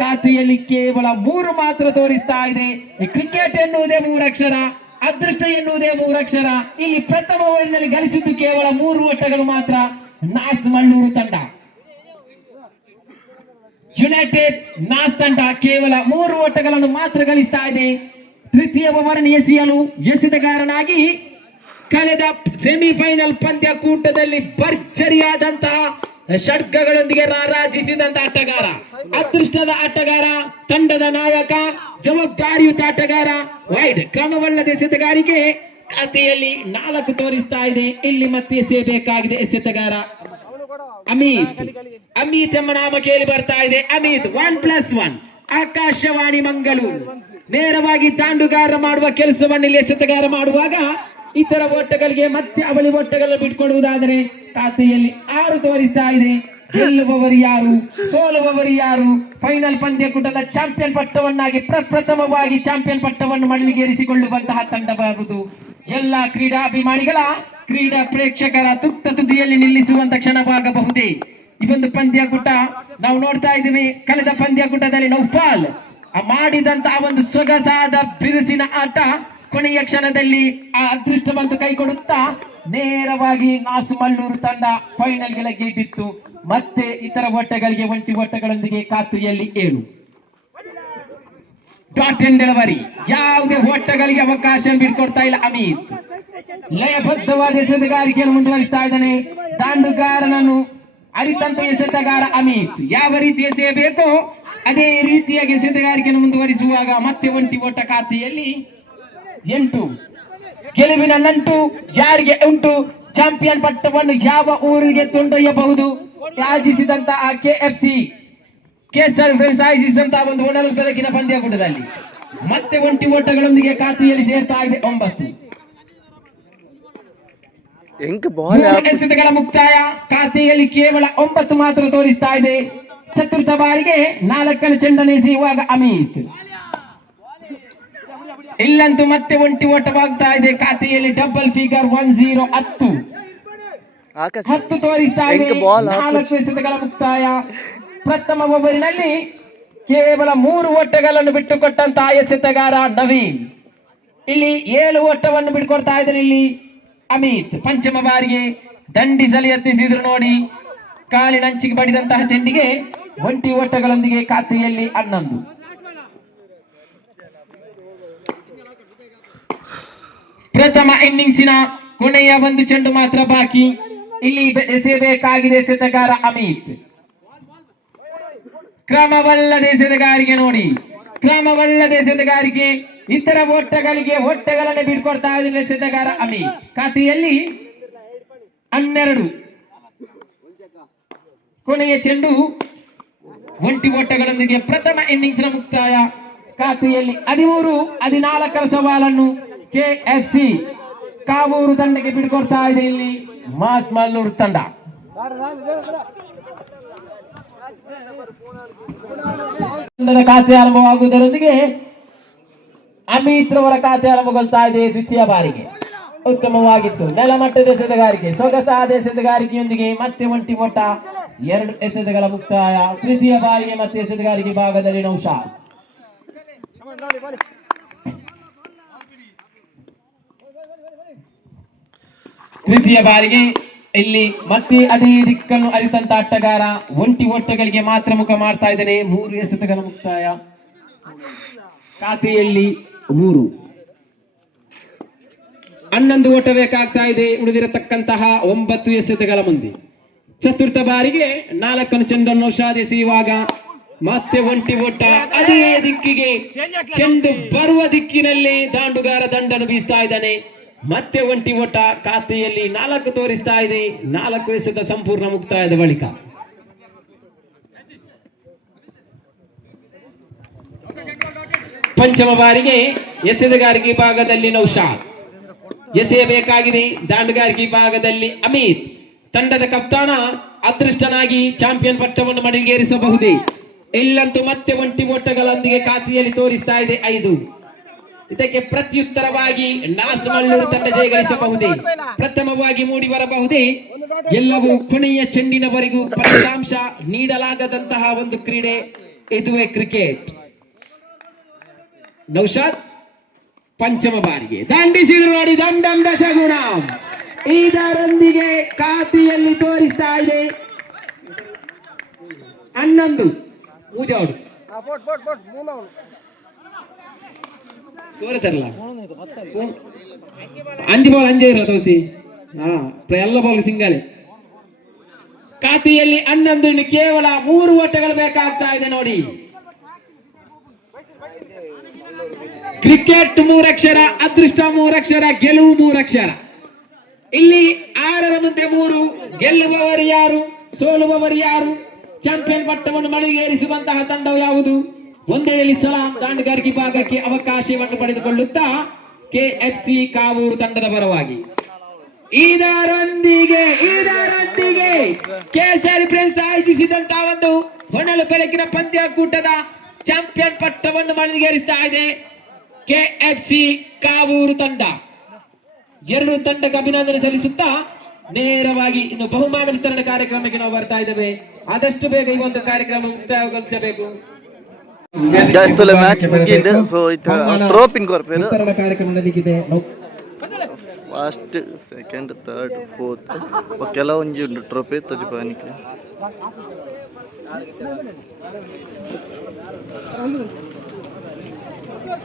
ಖಾತೆಯಲ್ಲಿ ಕೇವಲ 3 ಮಾತ್ರ ತೋರಿಸ್ತಾ ಇದೆ. ಈ ಕ್ರಿಕೆಟ್ ಎನ್ನುವುದೇ 3 ಅಕ್ಷರ, ಅದೃಷ್ಟ ಎನ್ನುವುದೇ 3 ಅಕ್ಷರ. ಇಲ್ಲಿ ಪ್ರಥಮ ಓವರಿನಲ್ಲಿ ಗಳಿಸಿದ್ದು ಕೇವಲ 3 ಓಟಗಳು ಮಾತ್ರ. ನಾಸ್ ಮಳ್ಳೂರು ತಂಡ, ಯುನೈಟೆಡ್ ನಾಸ್ ತಂಡ ಕೇವಲ 3 ಓಟಗಳನ್ನು ಮಾತ್ರ ಗಳಿಸ್ತಾ ಇದೆ. ತೃತೀಯ ಓವರ್ ಎಸೆಯಲು ಎಸೆತಗಾರನಾಗಿ ಕಳೆದ ಸೆಮಿಫೈನಲ್ ಪಂದ್ಯಕೂಟದಲ್ಲಿ ಭರ್ಜರಿಯಾದಂತಹ ಷಡ್ಗಗಳೊಂದಿಗೆ ರಾರಾಜಿಸಿದಂತಹ ಆಟಗಾರ, ಅದೃಷ್ಟದ ಆಟಗಾರ, ತಂಡದ ನಾಯಕ, ಜವಾಬ್ದಾರಿಯುತ ಆಟಗಾರ, ವೈಡ್ ಕ್ರಮವಲ್ಲದ ಎಸೆತಗಾರಿಗೆ ಖಾತೆಯಲ್ಲಿ 4 ತೋರಿಸ್ತಾ ಇದೆ. ಇಲ್ಲಿ ಮತ್ತೆ ಎಸೆಯಬೇಕಾಗಿದೆ ಎಸೆತಗಾರ ಅಮಿತ್ ಎಂಬ ನಾಮ ಕೇಳಿ ಬರ್ತಾ ಇದೆ. ಅಮಿತ್ 1+1 ಆಕಾಶವಾಣಿ ಮಂಗಳೂರು. ನೇರವಾಗಿ ದಾಂಡುಗಾರ ಮಾಡುವ ಕೆಲಸವನ್ನು ಇಲ್ಲಿ ಎಸೆತಗಾರ ಮಾಡುವಾಗ ಇತರ ಓಟಗಳಿಗೆ ಮತ್ತೆ ಅವಳಿ ಓಟಗಳನ್ನು ಬಿಟ್ಕೊಡುವುದಾದರೆ ಖಾತೆಯಲ್ಲಿ 6 ತೋರಿಸ್ತಾ ಇದೆ. ಗೆಲ್ಲುವವರು ಯಾರು, ಸೋಲುವವರು ಯಾರು? ಫೈನಲ್ ಪಂದ್ಯಕೂಟದ ಚಾಂಪಿಯನ್ ಪಟ್ಟವನ್ನಾಗಿ ಪ್ರಪ್ರಥಮವಾಗಿ ಚಾಂಪಿಯನ್ ಪಟ್ಟವನ್ನು ಮಳಿಗೇರಿಸಿಕೊಳ್ಳುವಂತಹ ತಂಡವಾಗುವುದು. ಎಲ್ಲ ಕ್ರೀಡಾಭಿಮಾನಿಗಳ, ಕ್ರೀಡಾ ಪ್ರೇಕ್ಷಕರ ತುದಿಯಲ್ಲಿ ನಿಲ್ಲಿಸುವಂತ ಕ್ಷಣವಾಗಬಹುದೇ ಈ ಒಂದು ಪಂದ್ಯಕೂಟ. ನಾವು ನೋಡ್ತಾ ಇದ್ದೀವಿ, ಕಳೆದ ಪಂದ್ಯಕೂಟದಲ್ಲಿ ನೌಫಾಲ್ ಮಾಡಿದಂತಹ ಒಂದು ಸೊಗಸಾದ ಬಿರುಸಿನ ಆಟ ಕೊನೆಯ ಕ್ಷಣದಲ್ಲಿ ಆ ಅದೃಷ್ಟವಂತ ಕೈ ಕೊಡುತ್ತಾ ನೇರವಾಗಿ ನಾಸು ಮಳ್ಳೂರು ತಂಡ ಫೈನಲ್ ಗೆ ಲಗ್ಗೆಯಿಟ್ಟಿತ್ತು. ಮತ್ತೆ ಇತರ ಓಟಗಳಿಗೆ ಒಂಟಿ ಓಟಗಳೊಂದಿಗೆ ಖಾತ್ರಿಯಲ್ಲಿ 7 ಡಾಟ್ ಅಂಡ್ ಡೆಲಿವರಿ. ಯಾವುದೇ ಓಟಗಳಿಗೆ ಅವಕಾಶ ಬಿಟ್ಕೊಡ್ತಾ ಇಲ್ಲ ಅಮಿತ್. ಲಯಬದ್ಧವಾದ ಎಸೆತಗಾರಿಕೆಯನ್ನು ಮುಂದುವರಿಸ್ತಾ ಇದ್ದಾನೆ. ದಾಂಡುಗಾರನನ್ನು ಅರಿತಂತ ಎಸೆತಗಾರ ಅಮಿತ್ ಯಾವ ರೀತಿ ಎಸೆಯಬೇಕೋ ಅದೇ ರೀತಿಯಾಗಿ ಎಸೆತಗಾರಿಕೆಯನ್ನು ಮುಂದುವರಿಸುವಾಗ ಮತ್ತೆ ಒಂಟಿ ಓಟ ಖಾತೆಯಲ್ಲಿ 8. ಗೆಲುವಿನ ನಂಟು ಯಾರಿಗೆ ಉಂಟು? ಚಾಂಪಿಯನ್ ಪಟ್ಟವನ್ನು ಯಾವ ಊರಿಗೆ ಕೊಂಡೊಯ್ಯಬಹುದು? ಯಾಜಿಸಿದಂತಹ KFC ಕೇಸರ್ ಆಯೋಜಿಸಿದಂತಹ ಒಂದು ಒಣಲು ಬೆಳಕಿನ ಪಂದ್ಯಕೂಟದಲ್ಲಿ ಮತ್ತೆ ಒಂಟಿ ಓಟಗಳೊಂದಿಗೆ ಖಾತೆಯಲ್ಲಿ ಸೇರ್ತಾ ಇದೆ 9. ಎಸೆತಗಳ ಮುಕ್ತಾಯ. ಖಾತೆಯಲ್ಲಿ ಕೇವಲ 9 ಮಾತ್ರ ತೋರಿಸ್ತಾ ಇದೆ. ಚತುರ್ಥ ಬಾರಿಗೆ 4ನೇ ಚೆಂಡನ್ನು ಎಸೆಯುವಾಗ ಅಮಿತ್. ಇಲ್ಲಂತೂ ಮತ್ತೆ ಒಂಟಿ ಓಟವಾಗ್ತಾ ಇದೆ. ಖಾತೆಯಲ್ಲಿ ಡಬಲ್ ಫಿಗರ್ 10 10 ತೋರಿಸ್ತಾ ಇದೆ. 4 ಎಸೆತಗಳ ಮುಕ್ತಾಯ. ಪ್ರಥಮ ಓವರಿನಲ್ಲಿ ಕೇವಲ 3 ಓಟಗಳನ್ನು ಬಿಟ್ಟುಕೊಟ್ಟಂತಹ ಎಸೆತಗಾರ ನವೀನ್. ಇಲ್ಲಿ 7 ಓಟವನ್ನು ಬಿಟ್ಟುಕೊಡ್ತಾ ಇದ್ದಾರೆ ಇಲ್ಲಿ ಅಮಿತ್. ಪಂಚಮ ಬಾರಿಗೆ ದಂಡಿಸಲು ಯತ್ನಿಸಿದ್ರು ನೋಡಿ. ಕಾಲಿನಂಚಿಗೆ ಬಡಿದಂತಹ ಚೆಂಡಿಗೆ ಒಂಟಿ ಓಟಗಳೊಂದಿಗೆ ಖಾತೆಯಲ್ಲಿ 11. ಪ್ರಥಮ ಇನ್ನಿಂಗ್ಸಿನ ಕೊನೆಯ ಒಂದು ಚೆಂಡು ಮಾತ್ರ ಬಾಕಿ. ಇಲ್ಲಿ ಎಸೆಯಬೇಕಾಗಿದೆ ಎಸೆತಗಾರ ಅಮಿತ್. ಕ್ರಮವಲ್ಲದ ಎಸೆತಗಾರಿಕೆ ನೋಡಿ, ಕ್ರಮವಲ್ಲದ ಎಸೆತಗಾರಿಕೆ. ಇತರ ಓಟಗಳನ್ನು ಬಿಟ್ಕೊಡ್ತಾ ಇದ್ದಾರೆ ಎಸೆತಗಾರ ಅಮಿತ್. ಖಾತೆಯಲ್ಲಿ 12. ಕೊನೆಯ ಚೆಂಡು ಒಂಟಿ ಓಟಗಳೊಂದಿಗೆ ಪ್ರಥಮ ಇನ್ನಿಂಗ್ಸ್ನ ಮುಕ್ತಾಯ. ಖಾತೆಯಲ್ಲಿ 13 14ರ ಸವಾಲನ್ನು KFC ಕಾವೂರು ತಂಡಕ್ಕೆ ಬಿಟ್ಕೊಡ್ತಾ ಇದೆ ಇಲ್ಲಿ ಮಾಸ್ ಮಲ್ಲೂರು ತಂಡ. ತಂಡದ ಖಾತೆ ಆರಂಭವಾಗುವುದರೊಂದಿಗೆ ಅಮಿತ್ ರವರ ಖಾತೆ ಆರಂಭಗೊಳ್ತಾ ಇದೆ. ದ್ವಿತೀಯ ಬಾರಿಗೆ ಉತ್ತಮವಾಗಿತ್ತು. ನೆಲಮಟ್ಟದ ಎಸೆತಗಾರಿಕೆ, ಸೊಗಸಾದ ಎಸೆತಗಾರಿಕೆಯೊಂದಿಗೆ ಮತ್ತೆ ಒಂಟಿ ಓಟ. 2 ಎಸೆತಗಳ ಮುಕ್ತಾಯ. ತೃತೀಯ ಬಾರಿಗೆ ಮತ್ತೆ ಎಸೆತಗಾರಿಕೆ ಭಾಗದಲ್ಲಿ ನೌಶಾದ್. ತೃತೀಯ ಬಾರಿಗೆ ಇಲ್ಲಿ ಮತ್ತೆ ಅದೇ ದಿಕ್ಕನ್ನು ಅರಿತಂತ ಆಟಗಾರ ಒಂಟಿ ಓಟಗಳಿಗೆ ಮಾತ್ರ ಮುಖ ಮಾಡ್ತಾ ಇದ್ದಾನೆ. 3 ಎಸೆತಗಳ ಮುಕ್ತಾಯ. ಖಾತೆಯಲ್ಲಿ 3. 11 ಓಟ ಬೇಕಾಗ್ತಾ ಇದೆ ಉಳಿದಿರತಕ್ಕಂತಹ 9 ಎಸೆತಗಳ ಮುಂದೆ. ಚತುರ್ಥ ಬಾರಿಗೆ 4ನೇ ಚೆಂಡನ್ನು ಎಸೆಯುವಾಗ ಮತ್ತೆ ಒಂಟಿ ಓಟ. ಅದೇ ದಿಕ್ಕಿಗೆ ಚೆಂಡು ಬರುವ ದಿಕ್ಕಿನಲ್ಲೇ ದಾಂಡುಗಾರ ದಂಡನ್ನು ಬೀಸ್ತಾ ಇದ್ದಾನೆ. ಮತ್ತೆ ಒಂಟಿ ಓಟ. ಖಾತೆಯಲ್ಲಿ 4 ತೋರಿಸ್ತಾ ಇದೆ. 4 ಎಸೆತ ಸಂಪೂರ್ಣ ಮುಕ್ತಾಯದ ಬಳಿಕ ಪಂಚಮ ಬಾರಿಗೆ ಎಸೆತಗಾರಿಕೆ ಭಾಗದಲ್ಲಿ ನೌಶಾದ್. ಎಸೆಯಬೇಕಾಗಿದೆ ದಾಂಡುಗಾರಿಕೆ ಭಾಗದಲ್ಲಿ ಅಮಿತ್. ತಂಡದ ಕಪ್ತಾನ ಅದೃಷ್ಟನಾಗಿ ಚಾಂಪಿಯನ್ ಪಟ್ಟವನ್ನು ಮಡಿಗೇರಿಸಬಹುದೇ? ಇಲ್ಲಂತೂ ಮತ್ತೆ ಒಂಟಿ ಓಟಗಳೊಂದಿಗೆ ಖಾತೆಯಲ್ಲಿ ತೋರಿಸ್ತಾ ಇದೆ 5. ಇದಕ್ಕೆ ಪ್ರತ್ಯುತ್ತರವಾಗಿ ನಾಸಮಲ್ಲೂರು ತಂಡ ಜಯಗಳಿಸಬಹುದೇ, ಪ್ರಥಮವಾಗಿ ಮೂಡಿ ಬರಬಹುದೇ, ಎಲ್ಲವೂ ಕೊನೆಯ ಚೆಂಡಿನವರೆಗೂ ಫಲಿತಾಂಶ ನೀಡಲಾಗದಂತಹ ಒಂದು ಕ್ರೀಡೆ ಇದುವೇ ಕ್ರಿಕೆಟ್. ನೌಶಾದ್ ಪಂಚಮ ಬಾರಿಗೆ ದಂಡಿಸಿದ್ರು ನೋಡಿ, ದಂಡಂ ದಶಗುಣ. ಇದರೊಂದಿಗೆ ಖಾತೆಯಲ್ಲಿ ತೋರಿಸ್ತಾ ಇದೆ 11 ಮೂಜಾಡು ತೋರಿಸಲ್ಲ 5 ಬಾಲ್ 5 ಇರ ತೋರಿಸಿ. ಎಲ್ಲ ಬಾಲ್ ಸಿಂಗಲ್. ಖಾತೆಯಲ್ಲಿ 11 ಕೇವಲ 3 ಓಟಗಳು ಬೇಕಾಗ್ತಾ ಇದೆ ನೋಡಿ. ಕ್ರಿಕೆಟ್ 3 ಅಕ್ಷರ, ಅದೃಷ್ಟ 3 ಅಕ್ಷರ, ಗೆಲುವು 3 ಅಕ್ಷರ. ಇಲ್ಲಿ 6ರ ಮುಂದೆ 3, ಗೆಲ್ಲುವವರು ಯಾರು, ಸೋಲುವವರು ಯಾರು, ಚಾಂಪಿಯನ್ ಪಟ್ಟವನ್ನು ಮಳಿಗೇರಿಸುವಂತಹ ತಂಡವು ಯಾವುದು? ಒಂದೇಳಿ ಸಲಾಂ ದಾಂಡಗಾರಿಕೆ ಭಾಗಕ್ಕೆ ಅವಕಾಶವನ್ನು ಪಡೆದುಕೊಳ್ಳುತ್ತಾ ಕೆಎಫ್ಸಿ ಕಾವೂರು ತಂಡದ ಪರವಾಗಿ ಇದರೊಂದಿಗೆ ಕೇಸರಿ ಪ್ರಿನ್ಸ್ ಆಯೋಜಿಸಿದಂತಹ ಒಂದು ಹೊನಲು ಬೆಳಕಿನ ಪಂದ್ಯಕೂಟದ ಚಾಂಪಿಯನ್ ಪಟ್ಟವನ್ನು ಮಳಿಗೇರಿಸ್ತಾ ಇದೆ ಕೆಎಫ್ಸಿ ಕಾವೂರು ತಂಡ. 2 ತಂಡಕ್ಕೆ ಅಭಿನಂದನೆ ಸಲ್ಲಿಸುತ್ತಾ ನೇರವಾಗಿ ಇನ್ನು ಬಹುಮಾನ ವಿತರಣೆ ಕಾರ್ಯಕ್ರಮಕ್ಕೆ ನಾವು ಬರ್ತಾ ಇದ್ದೇವೆ. ಆದಷ್ಟು ಬೇಗ ಈ ಒಂದು ಕಾರ್ಯಕ್ರಮ ಮುಕ್ತಾಯಗೊಳಿಸಬೇಕು. ಮ್ಯಾಚ್ ಮುಗಿಂದು ಸೊ ಇದು ಟ್ರೋಪಿನ್ ಕೊರ್ಪೇರು ಕಾರ್ಯಕ್ರಮ ನಡೀತಿದೆ. ಫಸ್ಟ್ ಸೆಕೆಂಡ್ ಥರ್ಡ್ ಫೋರ್ತ್ ಕೆಲವೊಂದು ಉಂಟು ಟ್ರೋಫಿ ತೋಜಿಪಾನಿಕೆ.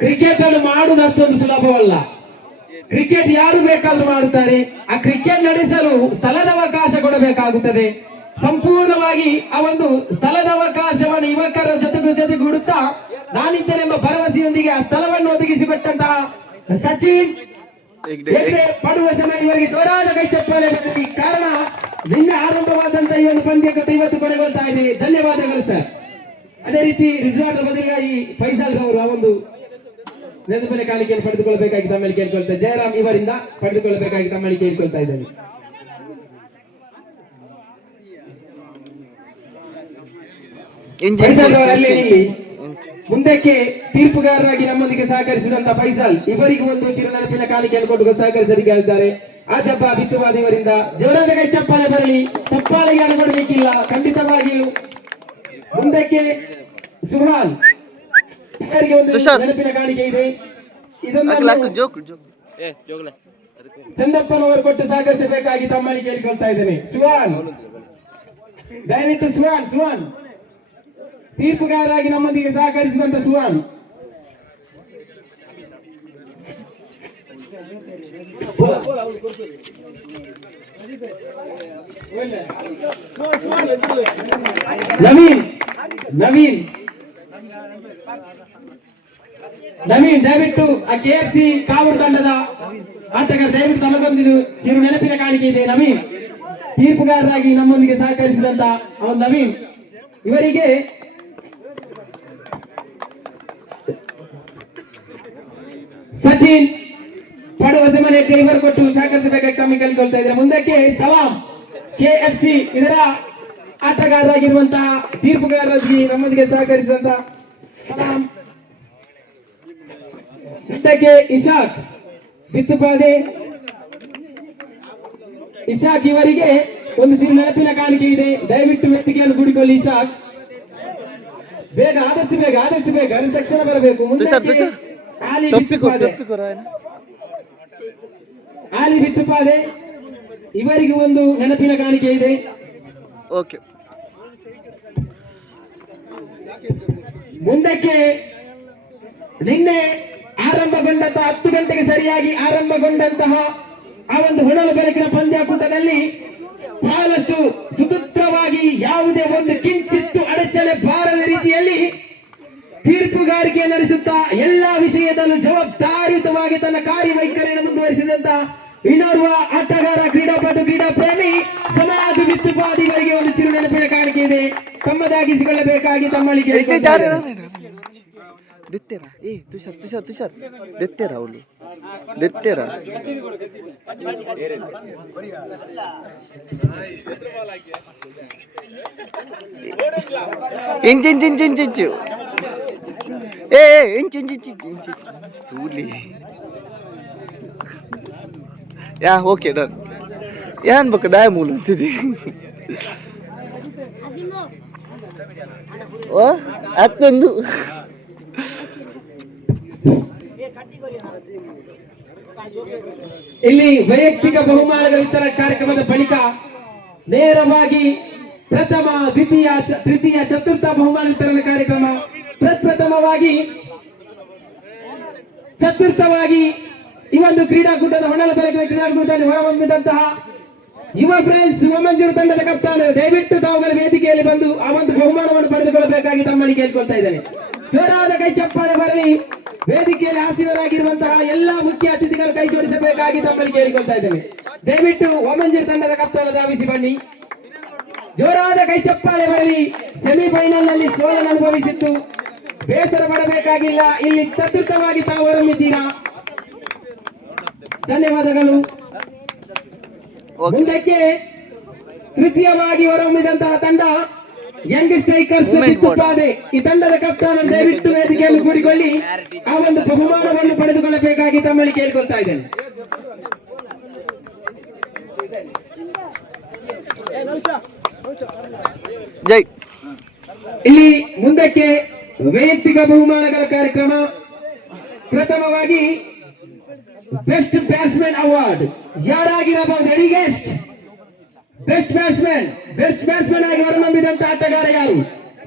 ಕ್ರಿಕೆಟ್ ಅನ್ನು ಮಾಡುವುದು ಅಷ್ಟೊಂದು ಸುಲಭವಲ್ಲ. ಕ್ರಿಕೆಟ್ ಯಾರು ಬೇಕಾದ್ರೂ ಮಾಡುತ್ತಾರೆ. ಆ ಕ್ರಿಕೆಟ್ ನಡೆಸಲು ಸ್ಥಳದ ಅವಕಾಶ ಕೊಡಬೇಕಾಗುತ್ತದೆ. ಸಂಪೂರ್ಣವಾಗಿ ಆ ಒಂದು ಸ್ಥಳದ ಅವಕಾಶವನ್ನು ಯುವಕರ ಜೊತೆಗೂಡುತ್ತಾ ನಾನಿದ್ದೇನೆಂಬ ಭರವಸೆಯೊಂದಿಗೆ ಆ ಸ್ಥಳವನ್ನು ಒದಗಿಸಿಕೊಟ್ಟಂತಹ ಸಚಿನ್ ಪಡುವ ಸಮಯ ಇವರಿಗೆ ಜೋರಾದ ಕೈ ಚಪ್ಪಾಳೆ ಬರಲಿ. ಕಾರಣ ನಿನ್ನೆ ಆರಂಭವಾದಂತಹ ಈ ಒಂದು ಪಂದ್ಯಕೂಟ ಇವತ್ತು ಕೊನೆಗೊಳ್ತಾ ಇದೆ. ಧನ್ಯವಾದಗಳು ಸರ್. ಅದೇ ರೀತಿ ರಿಸಾರ್ಟ್ ಬದಲಿಗಾಗಿ ಫೈಸಲ್ ಅವರು ಆ ಒಂದು ನೆನಪಿನ ಕಾಣಿಕೆಯನ್ನು ಪಡೆದುಕೊಳ್ಳಬೇಕಾಗಿ ತಮ್ಮಲ್ಲಿ ಕೇಳ್ಕೊಳ್ತಾರೆ. ಜಯರಾಮ್ ಇವರಿಂದ ಪಡೆದುಕೊಳ್ಳಬೇಕಾಗಿ ತಮ್ಮಲ್ಲಿ ಕೇಳ್ಕೊಳ್ತಾ ಇದ್ದೇನೆ. ಮುಂದಕ್ಕೆ ತೀರ್ಪುಗಾರರಾಗಿ ನಮ್ಮೊಂದಿಗೆ ಸಹಕರಿಸಿದಂತ ಫೈಸಲ್ ಇವರಿಗೂ ಒಂದು ಚಿರನೆನಪಿನ ಕಾಣಿಕೆಯನ್ನು ಕೊಟ್ಟು ಸಹಕರಿಸಲಿದ್ದಾರೆ. ಆಜಬ್ಬ ಬಿತ್ತುವಾದ ಇವರಿಂದ ಜೋರಾದ ಕೈ ಚಪ್ಪಾಳೆ ಬರಲಿ. ಚಪ್ಪಾಳೆಗೆ ಅನುಗೊಡಬೇಕಿಲ್ಲ ಖಂಡಿತವಾಗಿಯೂ. ಮುಂದಕ್ಕೆ ಸುಹಾನ್ ಇವರಿಗೆ ಒಂದು ನೆನಪಿನ ಕಾಣಿಕೆ ಇದೆ. ಇದೊಂದು ಚಂದಪ್ಪನವರು ಕೊಟ್ಟು ಸಹಕರಿಸಬೇಕಾಗಿ ತಮ್ಮಲ್ಲಿ ಕೇಳಿಕೊಳ್ತಾ ಇದ್ದೇನೆ. ಸುಹಾನ್ ದಯವಿಟ್ಟು ಸುಹಾನ್ ತೀರ್ಪುಗಾರರಾಗಿ ನಮ್ಮೊಂದಿಗೆ ಸಹಕರಿಸಿದಂತ ಸುಹಾನ್ ನವೀನ್ ದಯವಿಟ್ಟು ಆ ಕೆಎಫ್ಸಿ ಕಾವೂರು ತಂಡದ ಆಟಗಾರ ದಯವಿಟ್ಟು ತಮಗೊಂದು ಚಿರು ನೆನಪಿನ ಕಾಣಿಕೆ ಇದೆ. ನವೀನ್ ತೀರ್ಪುಗಾರರಾಗಿ ನಮ್ಮೊಂದಿಗೆ ಸಹಕರಿಸಿದಂತ ಅವನ್ ನವೀನ್ ಇವರಿಗೆ ಸಚಿನ್ ಪಡುವ ಸಮಯ ಇವರು ಕೊಟ್ಟು ಸಹಕರಿಸಬೇಕಾಗಿ ತಮಗೆ ಕೇಳಿಕೊಳ್ತಾ ಇದ್ದಾರೆ. ಮುಂದಕ್ಕೆ ಸಲಾಂ ಕೆಎಫ್ಸಿ ಇದರ ಆಟಗಾರರಾಗಿರುವಂತಹ ತೀರ್ಪುಗಾರರಾಗಿ ನಮ್ಮೊಂದಿಗೆ ಸಹಕರಿಸಿದಂತಹ ಸಲಾಂ. ಮುಂದಕ್ಕೆ ಇಸಾಕ್ ಬಿತ್ತುಪಾದೆ ಇಸಾಕ್ ಇವರಿಗೆ ಒಂದು ಚಿನ್ನ ನೆನಪಿನ ಕಾಣಿಕೆ ಇದೆ. ದಯವಿಟ್ಟು ವೇದಿಕೆಯನ್ನು ಕೂಡಿಕೊಳ್ಳಿ ಇಸಾಕ್. ಬೇಗ ಆದಷ್ಟು ಬೇಗ ತಕ್ಷಣ ಬರಬೇಕು. ಆಲಿ ಬಿತ್ತುಪಾದೆ ಇವರಿಗೆ ಒಂದು ನೆನಪಿನ ಕಾಣಿಕೆ ಇದೆ. ಓಕೆ ಮುಂದಕ್ಕೆ ನಿನ್ನೆ ಆರಂಭಗೊಂಡಂತಹ 10 ಗಂಟೆಗೆ ಸರಿಯಾಗಿ ಆರಂಭಗೊಂಡಂತಹ ಆ ಒಂದು ಹೊನಲು ಬೆಳಕಿನ ಪಂದ್ಯಾಕೂಟದಲ್ಲಿ ಬಹಳಷ್ಟು ಸುಸೂತ್ರವಾಗಿ ಯಾವುದೇ ಒಂದು ಕಿಂಚಿತ್ತು ಅಡಚಣೆ ಬಾರದ ರೀತಿಯಲ್ಲಿ ತೀರ್ಪುಗಾರಿಕೆ ನಡೆಸುತ್ತಾ ಎಲ್ಲಾ ವಿಷಯದಲ್ಲೂ ಜವಾಬ್ದಾರಿಯುತವಾಗಿ ತನ್ನ ಕಾರ್ಯವೈಖರಿಯನ್ನು ಮುಂದುವರಿಸಿದಂತ ಇನ್ನೋರ್ವ ಆಟಗಾರ, ಕ್ರೀಡಾಪಟು, ಕ್ರೀಡಾ ಪ್ರೇಮಿ ಸಮಾಜ ಬಿತ್ತುಪಾದಿಗಳಿಗೆ ಒಂದು ಚಿರು ನೆನಪಿನ ಕಾಣಿಕೆ ಇದೆ. ತಮ್ಮದಾಗಿಸಿಕೊಳ್ಳಬೇಕಾಗಿ ತಮ್ಮಲ್ಲಿ ದಿತ್ತೇರಾ ತುಷಾರ್ ದಿತ್ತೇರಾ ಅವಳು ದೆತ್ತೆರ ಇಂಚು ಏ ಇಂಚು ತೂಲಿ ಯಾ ಓಕೆ ಡನ್ ಏನ್ ಬೇಕು ದಾಯ ಮೂಲ ಅಂತಿದ್ದಿ ಓ ಅತ್ತೊಂದು ಇಲ್ಲಿ ವೈಯಕ್ತಿಕ ಬಹುಮಾನಗಳ ವಿತರಣಾ ಕಾರ್ಯಕ್ರಮದ ಬಳಿಕ ನೇರವಾಗಿ ಪ್ರಥಮ ದ್ವಿತೀಯ ತೃತೀಯ ಚತುರ್ಥ ಬಹುಮಾನ ವಿತರಣಾ ಕಾರ್ಯಕ್ರಮ ಪ್ರಪ್ರಥಮವಾಗಿ ಚತುರ್ಥವಾಗಿ ಈ ಒಂದು ಕ್ರೀಡಾಕೂಟದ ಹೊಣಲ ಬೆಳಕಿನ ಕ್ರೀಡಾಕೂಟದಲ್ಲಿ ಹೊರಹೊಮ್ಮಿದಂತಹ ಯುವ ಫ್ರೆಂಡ್ಸ್ ಮಂಜೂರು ತಂಡದ ಕಪ್ತಾನ ದಯವಿಟ್ಟು ತಾವುಗಳ ವೇದಿಕೆಯಲ್ಲಿ ಬಂದು ಆ ಒಂದು ಬಹುಮಾನವನ್ನು ಪಡೆದುಕೊಳ್ಳಬೇಕಾಗಿ ತಮ್ಮಲ್ಲಿ ಕೇಳ್ಕೊಳ್ತಾ ಇದ್ದೇನೆ. ಜೋರಾದ ಕೈ ಚಪ್ಪಾಳೆ ಬರಲಿ. ವೇದಿಕೆಯಲ್ಲಿ ಆಸೀನರಾಗಿರುವಂತಹ ಎಲ್ಲಾ ಮುಖ್ಯ ಅತಿಥಿಗಳು ಕೈ ಜೋಡಿಸಬೇಕಾಗಿ ತಮ್ಮಲ್ಲಿ ಕೇಳಿಕೊಳ್ತಾ ಇದ್ದೇನೆ. ದಯವಿಟ್ಟು ಮಂಜೂರು ತಂಡದ ಕಪ್ತಾನ ಧಾವಿಸಿ ಬನ್ನಿ. ಜೋರಾದ ಕೈ ಚಪ್ಪಾಳೆ ಬರಲಿ. ಸೆಮಿಫೈನಲ್ ನಲ್ಲಿ ಸೋಲನ್ನು ಅನುಭವಿಸಿತ್ತು, ಬೇಸರ ಪಡಬೇಕಾಗಿಲ್ಲ. ಇಲ್ಲಿ ಚತುರ್ಥವಾಗಿ ತಾವು ಹೊರಮಿದ್ದೀರಾ, ಧನ್ಯವಾದಗಳು. ಮುಂದಕ್ಕೆ ತೃತೀಯವಾಗಿ ಹೊರಹೊಮ್ಮಿದಂತಹ ತಂಡ ಯಂಗ್ ಸ್ಟ್ರೈಕರ್ಸ್ ಚಿತ್ತುಪಾದೆ. ಈ ತಂಡದ ಕಪ್ತಾನ ದಯವಿಟ್ಟು ವೇದಿಕೆಯಲ್ಲಿ ಕೂಡಿಕೊಳ್ಳಿ, ಆ ಒಂದು ಬಹುಮಾನವನ್ನು ಪಡೆದುಕೊಳ್ಳಬೇಕಾಗಿ ತಮ್ಮಲ್ಲಿ ಕೇಳಿಕೊಳ್ತಾ ಇದ್ದೇನೆ. ಜೈ. ಇಲ್ಲಿ ಮುಂದಕ್ಕೆ ವೈಯಕ್ತಿಕ ಬಹುಮಾನಗಳ ಕಾರ್ಯಕ್ರಮ. ಪ್ರಥಮವಾಗಿ ಬೆಸ್ಟ್ ಬ್ಯಾಟ್ಸ್ಮನ್ ಅವಾರ್ಡ್ ಯಾರಾಗಿರಬಹುದು? Any guest? ಬೆಸ್ಟ್ ಬ್ಯಾಟ್ಸ್ಮನ್ ಆಗಿ ಹೊರಹೊಮ್ಮಿದಂತ ಆಟಗಾರ ಯಾರು?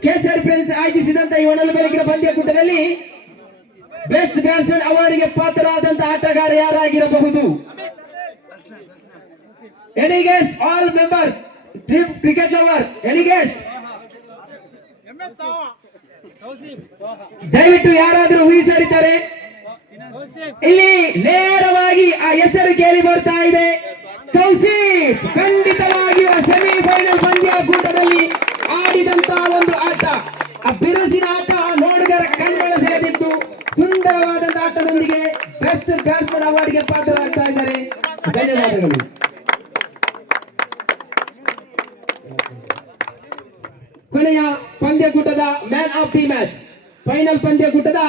ಕೇಸರಿ ಫ್ರೆಂಡ್ಸ್ ಆಯೋಜಿಸಿದಂತ ಈ ಹೊನಲು ಬೆಳಕಿನ ಪಂದ್ಯಕೂಟದಲ್ಲಿ ಬೆಸ್ಟ್ ಬ್ಯಾಟ್ಸ್ಮನ್ ಅವಾರ್ಡ್ಗೆ ಪಾತ್ರರಾದಂತ ಆಟಗಾರ ಯಾರಾಗಿರಬಹುದು? Any guess? All member team cricket lover, any guess? ದಯವಿಟ್ಟು ಯಾರಾದರೂ ಊಹಿಸರಿದ್ದಾರೆ? ಇಲ್ಲಿ ನೇರವಾಗಿ ಆ ಹೆಸರು ಕೇಳಿ ಬರ್ತಾ ಇದೆ, ತೌಸೀಫ್. ಖಂಡಿತವಾಗಿಯೂ ಸೆಮಿಫೈನಲ್ ಪಂದ್ಯಕೂಟದಲ್ಲಿ ಆಡಿದಂತಹ ಒಂದು ಆಟ, ಆ ಬಿರುಸಿನ ಆಟ ನೋಡುಗರ ಕಣ್ಣನ್ನು ಸೆಳೆದಿತ್ತು. ಸುಂದರವಾದಂತಹ ಆಟದೊಂದಿಗೆ ಬೆಸ್ಟ್ ಬ್ಯಾಟ್ಸ್ಮನ್ ಅವಾರ್ಡ್ಗೆ ಪಾತ್ರರಾಗ್ತಾ ಇದ್ದಾರೆ. ಧನ್ಯವಾದಗಳು. ಕೊನೆಯ ಪಂದ್ಯಕೂಟದ man of the match, final ಪಂದ್ಯಕೂಟದ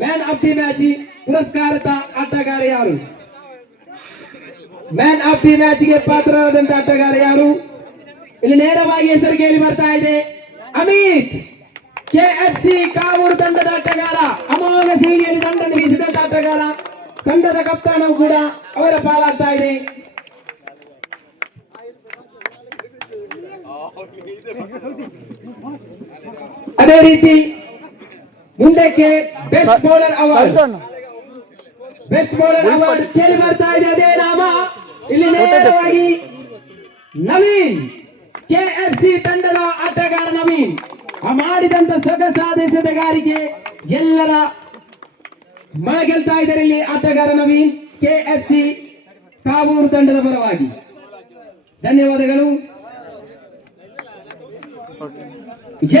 ಮ್ಯಾನ್ ಆಫ್ ದಿ ಮ್ಯಾಚ್ ಪುರಸ್ಕಾರತ ಆಟಗಾರ ಯಾರು? ಮ್ಯಾನ್ ಆಫ್ ದಿ ಮ್ಯಾಚ್ ಗೆ ಪಾತ್ರರಾದಂತ ಆಟಗಾರ ಯಾರು? ಇಲ್ಲಿ ನೇರವಾಗಿ ಹೆಸರು ಕೇಳಿ ಬರ್ತಾ ಇದೆ, ಅಮಿತ್. KFC ಕಾವೂರು ತಂಡದ ಆಟಗಾರ, ಅಮೋಘ ಶೈಲಿಯಲ್ಲಿ ತಂಡವನ್ನು ಬೀಸಿದಂತ ಆಟಗಾರ. ತಂಡದ ಕಪ್ತಾನವು ಕೂಡ ಅವರ ಪಾಲಾಗ್ತಾ ಇದೆ. ಅದೇ ರೀತಿ ಮುಂದಕ್ಕೆ ಬೆಸ್ಟ್ ಬೌಲರ್ ಅವಾರ್ಡ್ ಕೇಳಿ ಬರ್ತಾ ಇದೆ. ಅದೇ ನಾಮ ಇಲ್ಲಿ ನೇರವಾಗಿ ನವೀನ್, KFC ತಂಡದ ಆಟಗಾರ ನವೀನ್. ಆ ಮಾಡಿದಂತ ಸೊಗಸಾದ ಎಸೆತಗಾರಿಕೆ ಎಲ್ಲರ ಮನ ಗೆಲ್ತಾ ಇದ್ದಾರೆ ಇಲ್ಲಿ ಆಟಗಾರ ನವೀನ್, KFC ಕಾವೂರು ತಂಡದ ಪರವಾಗಿ. ಧನ್ಯವಾದಗಳು.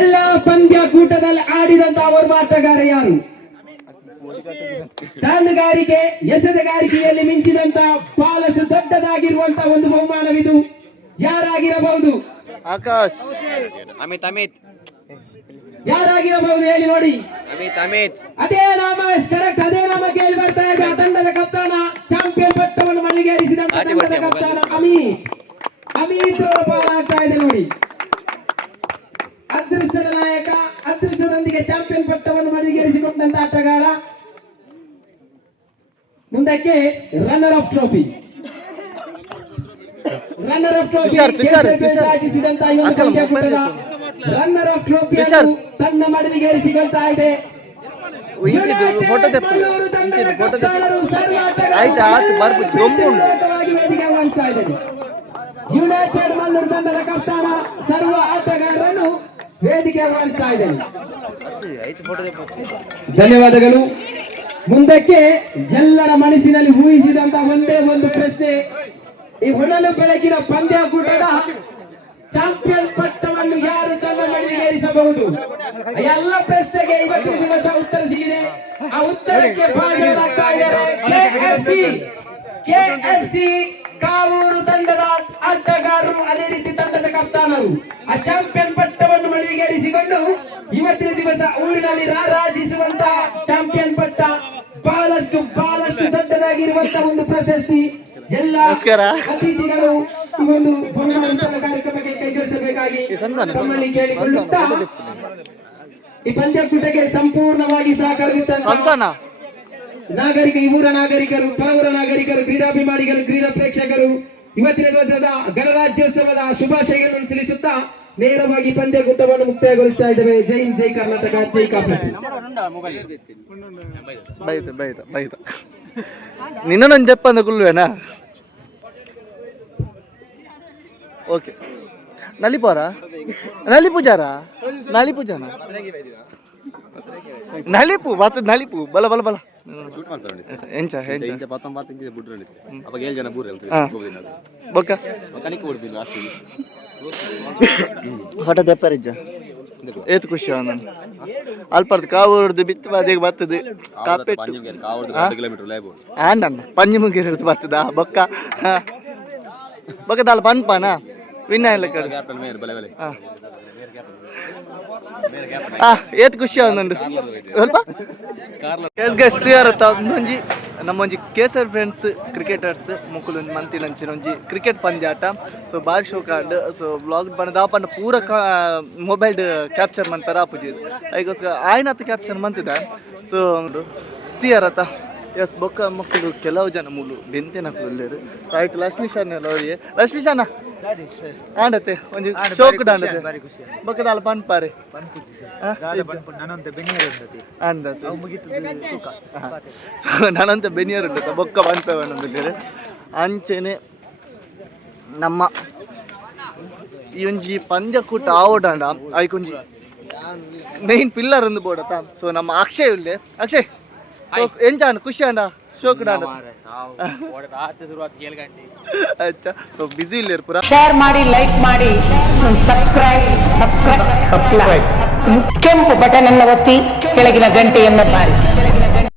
ಎಲ್ಲ ಪಂದ್ಯಕೂಟದಲ್ಲಿ ಆಡಿದಂತಹ ಓರ್ವ ಆಟಗಾರ ಯಾರು? ತಂಡಗಾರಿಕೆ ಎಸೆತಗಾರಿಕೆಯಲ್ಲಿ ಮಿಂಚಿದಂತ ಬಹಳಷ್ಟು ದೊಡ್ಡದಾಗಿರುವಂತಹ ಒಂದು ಬಹುಮಾನವಿದು. ಯಾರಾಗಿರಬಹುದು? ಆಕಾಶ್. ಅಮಿತ್ ಯಾರಾಗಿರಬಹುದು ಹೇಳಿ ನೋಡಿ. ಅಮಿತ್ ಅದೇ ನಾಮ ಕರೆಕ್ಟ್, ಅದೇ ನಾಮ ಕೇಳಿ ಬರ್ತಾ ಇದೆ. ಆ ತಂಡದ ಕಪ್ತಾನ, ಚಾಂಪಿಯನ್ ಪಟ್ಟವನ್ನು ಮಳಿಗೇರಿಸಿದಂತ ತಂಡದ ಕಪ್ತಾನ ಅಮಿತ್ ಅವರ ಪಾಲಾಗ್ತಾ ಇದೆ ನೋಡಿ. ಅದೃಷ್ಟದ ನಾಯಕ, ಅದೃಷ್ಟದೊಂದಿಗೆ ಚಾಂಪಿಯನ್ ಪಟ್ಟವನ್ನು ಮಳಿಗೇರಿಸಿಕೊಂಡಂತ ಆಟಗಾರ. ಮುಂದಕ್ಕೆ runner of trophy runner of trophy ತನ್ನ ಮಡಿಲಿಗೇರಿಸಿಕೊಳ್ತಾ ಇದೆ. ಯುನೈಟೆಡ್ ಮಲ್ಲೂರು ತಂಡದ ಕಪ್ತಾನ ಸರ್ವ ಆಟಗಾರರನ್ನು ವೇದಿಕೆ ಆಹ್ವಾನಿಸ್ತಾ ಇದ್ದೇನೆ. ಧನ್ಯವಾದಗಳು. ಮುಂದಕ್ಕೆ ಎಲ್ಲರ ಮನಸ್ಸಿನಲ್ಲಿ ಊಹಿಸಿದಂತ ಒಂದೇ ಒಂದು ಪ್ರಶ್ನೆ, ಈ ಹೊನಲು ಬೆಳಕಿನ ಪಂದ್ಯಕೂಟದ ಚಾಂಪಿಯನ್ ಪಟ್ಟವನ್ನು ಯಾರು ತನ್ನ ಮಡಿಲಿಗೇರಿಸಬಹುದು? ಎಲ್ಲ ಪ್ರಶ್ನೆಗೆ ಇವತ್ತಿನ ದಿವಸ ಉತ್ತರ ಸಿಗಿದೆ. ಆ ಉತ್ತರಕ್ಕೆ ಭಾಜನರಾಗ್ತಾ ಇದ್ದಾರೆ ಕೆಎಫ್ಸಿ ಕಾವೂರು ತಂಡದ ಆಟಗಾರರು, ಅದೇ ರೀತಿ ತಂಡದ ಕಪ್ತಾನರು. ಆ ಚಾಂಪಿಯನ್ ಪಟ್ಟವನ್ನು ಮಡಿಲಿಗೇರಿಸಿಕೊಂಡು ಇವತ್ತಿನ ದಿವಸ ಊರಿನಲ್ಲಿ ರಾರಾಜಿಸುವಂತಹ ಚಾಂಪಿಯನ್ ಪಟ್ಟ ಬಹಳಷ್ಟು ದೊಡ್ಡದಾಗಿರುವಂತಹ ಒಂದು ಪ್ರಶಸ್ತಿ. ಎಲ್ಲ ಅತಿಥಿಗಳು ಈ ಒಂದು ಬಹುಮಾನ ಕಾರ್ಯಕ್ರಮಕ್ಕೆ ಕೈಜೋಡಿಸಬೇಕಾಗಿ ತಮ್ಮಲ್ಲಿ ಕೇಳಿಕೊಳ್ಳುತ್ತಾ ಈ ಪಂದ್ಯಕೂಟಕ್ಕೆ ಸಂಪೂರ್ಣವಾಗಿ ಸಹಕರಿಸುತ್ತಾರೆ ನಾಗರಿಕ, ಈ ಊರ ನಾಗರಿಕರು, ಪರವೂರ ನಾಗರಿಕರು, ಕ್ರೀಡಾಭಿಮಾನಿಗಳು, ಕ್ರೀಡಾ ಪ್ರೇಕ್ಷಕರು ಇವತ್ತಿನ ದಿವಸದ ಗಣರಾಜ್ಯೋತ್ಸವದ ಶುಭಾಶಯಗಳನ್ನು ತಿಳಿಸುತ್ತಾ ನೇರವಾಗಿ ಪಂದ್ಯಕೂಟವನ್ನು ಮುಕ್ತಾಯಗೊಳಿಸ್ತಾ ಇದ್ದೇವೆ. ಜೈ ಹಿಂದ್, ಜೈ ಕರ್ನಾಟಕ, ಜೈ ಕಾಪಿ. ಬೈತ ನಿನ್ನೊಂದು ಜಪ್ಪಂದ ಕುಲ್ವೇನಾ? ಓಕೆ, ನಲಿಪುಜಾರಾ ನಲಿಪು ಮತ್ತೆ ನಲಿಪು ಬಲ ಬಲ ಬಲ ಎಂಚ ಬೊಕ್ಕ ಹೊಟ ದೆಪ್ಪರಿಜ್ಜ ಏತು ಖುಷಿ ನಾನು ಅಲ್ಪರ್ದು ಕಾವೂರ್ದು ಬಿತ್ತು ಅದೇಗೆ ಬರ್ತದೆ ಕಾಪೆಟ್ಟು ಆಂಡಣ್ಣ ಪಂಜಿ ಮುಗಿರೋದು ಬರ್ತದ ಬೊಕ್ಕ ಬೊಕ್ಕ ದಾಲ್ ಪನ್ಪನಾ ವಿನ್ನ ಎಲ್ಲ ಕಡೆ ಏತ್ ಖುಷಿ ಆಗುಂಡು ಸ್ವಲ್ಪ ಗೈಸ್ ಕ್ಲಿಯರ್ ಆಯ್ತಾ ಒಂದೊಂಜಿ ನಮ್ಮೊಂಜಿ ಕೇಸರ್ ಫ್ರೆಂಡ್ಸ್ ಕ್ರಿಕೆಟರ್ಸ್ ಮುಕ್ಕುಲು ಮಂತಿನಂಚಿನೊಂಜಿ ಕ್ರಿಕೆಟ್ ಪಂದ್ಯಾಟ. ಸೊ ಬಾರಿ ಶೋಕ ಆಂಡ್ ಸೊ ಬ್ಲಾಗ್ ಬಂದ ಆಪಂಡ ಪೂರ ಮೊಬೈಲ್ ಕ್ಯಾಪ್ಚರ್ ಮನ್ಪರ ಆಪುಜಿದ್ ಅದಕ್ಕೋಸ್ಕರ ಆಯ್ನತ್ತು ಕ್ಯಾಪ್ಚರ್ ಮಂತಿದ. ಸೊ ಕ್ಲಿಯರ್ ಆಯ್ತಾ ಎಸ್ ಬೊಕ್ಕ ಮಕ್ಕಳು ಕೆಲವು ಜನ ಮೂಲು ಬೆಂತೆನ ಕುಳ್ಳೇರು ಆಯ್ತು ಲಕ್ಷ್ಮೀಶಾನ ಅವ್ರಿಗೆ ಲಕ್ಷ್ಮೀಶಾನ ಆಂಡತೆ ಒಂದು ಶೋಕ್ ಆಂಡತೆ ಬೊಕ್ಕದಾಲ ಪನ್ಪಾರೆ ನಾನಂತ ಬೆನಿಯರ್ ಉಂಟು ಬೊಕ್ಕ ಪನ್ಪೇವಣ್ಣಂದಿದ್ದಾರೆ ಅಂಚೆನೆ ನಮ್ಮ ಈ ಒಂಜಿ ಪಂದ್ಯಕೂಟ ಆವಡಾಂಡ ಆಯ್ಕೊಂಜಿ ಮೇನ್ ಪಿಲ್ಲರ್ ಒಂದು ಬೋಡತ. ಸೊ ನಮ್ಮ ಅಕ್ಷಯ್ ಉಳ್ಳೆ ಅಕ್ಷಯ್ ಎಂಚಾಂಡ ಖುಷಿ ಆಂಡ ಶೋಕ್ ಆಂಡ ಅಚ್ಚಾ. ಸೊ ಬಿಸಿ ಇಲ್ಲ ಪೂರ ಶೇರ್ ಮಾಡಿ, ಲೈಕ್ ಮಾಡಿ, ಸಬ್ಸ್ಕ್ರೈಬ್ ಕೆಂಪು ಬಟನ್ ಅನ್ನು ಒತ್ತಿ ಕೆಳಗಿನ ಗಂಟೆಯನ್ನು ಬಾರಿಸಿ.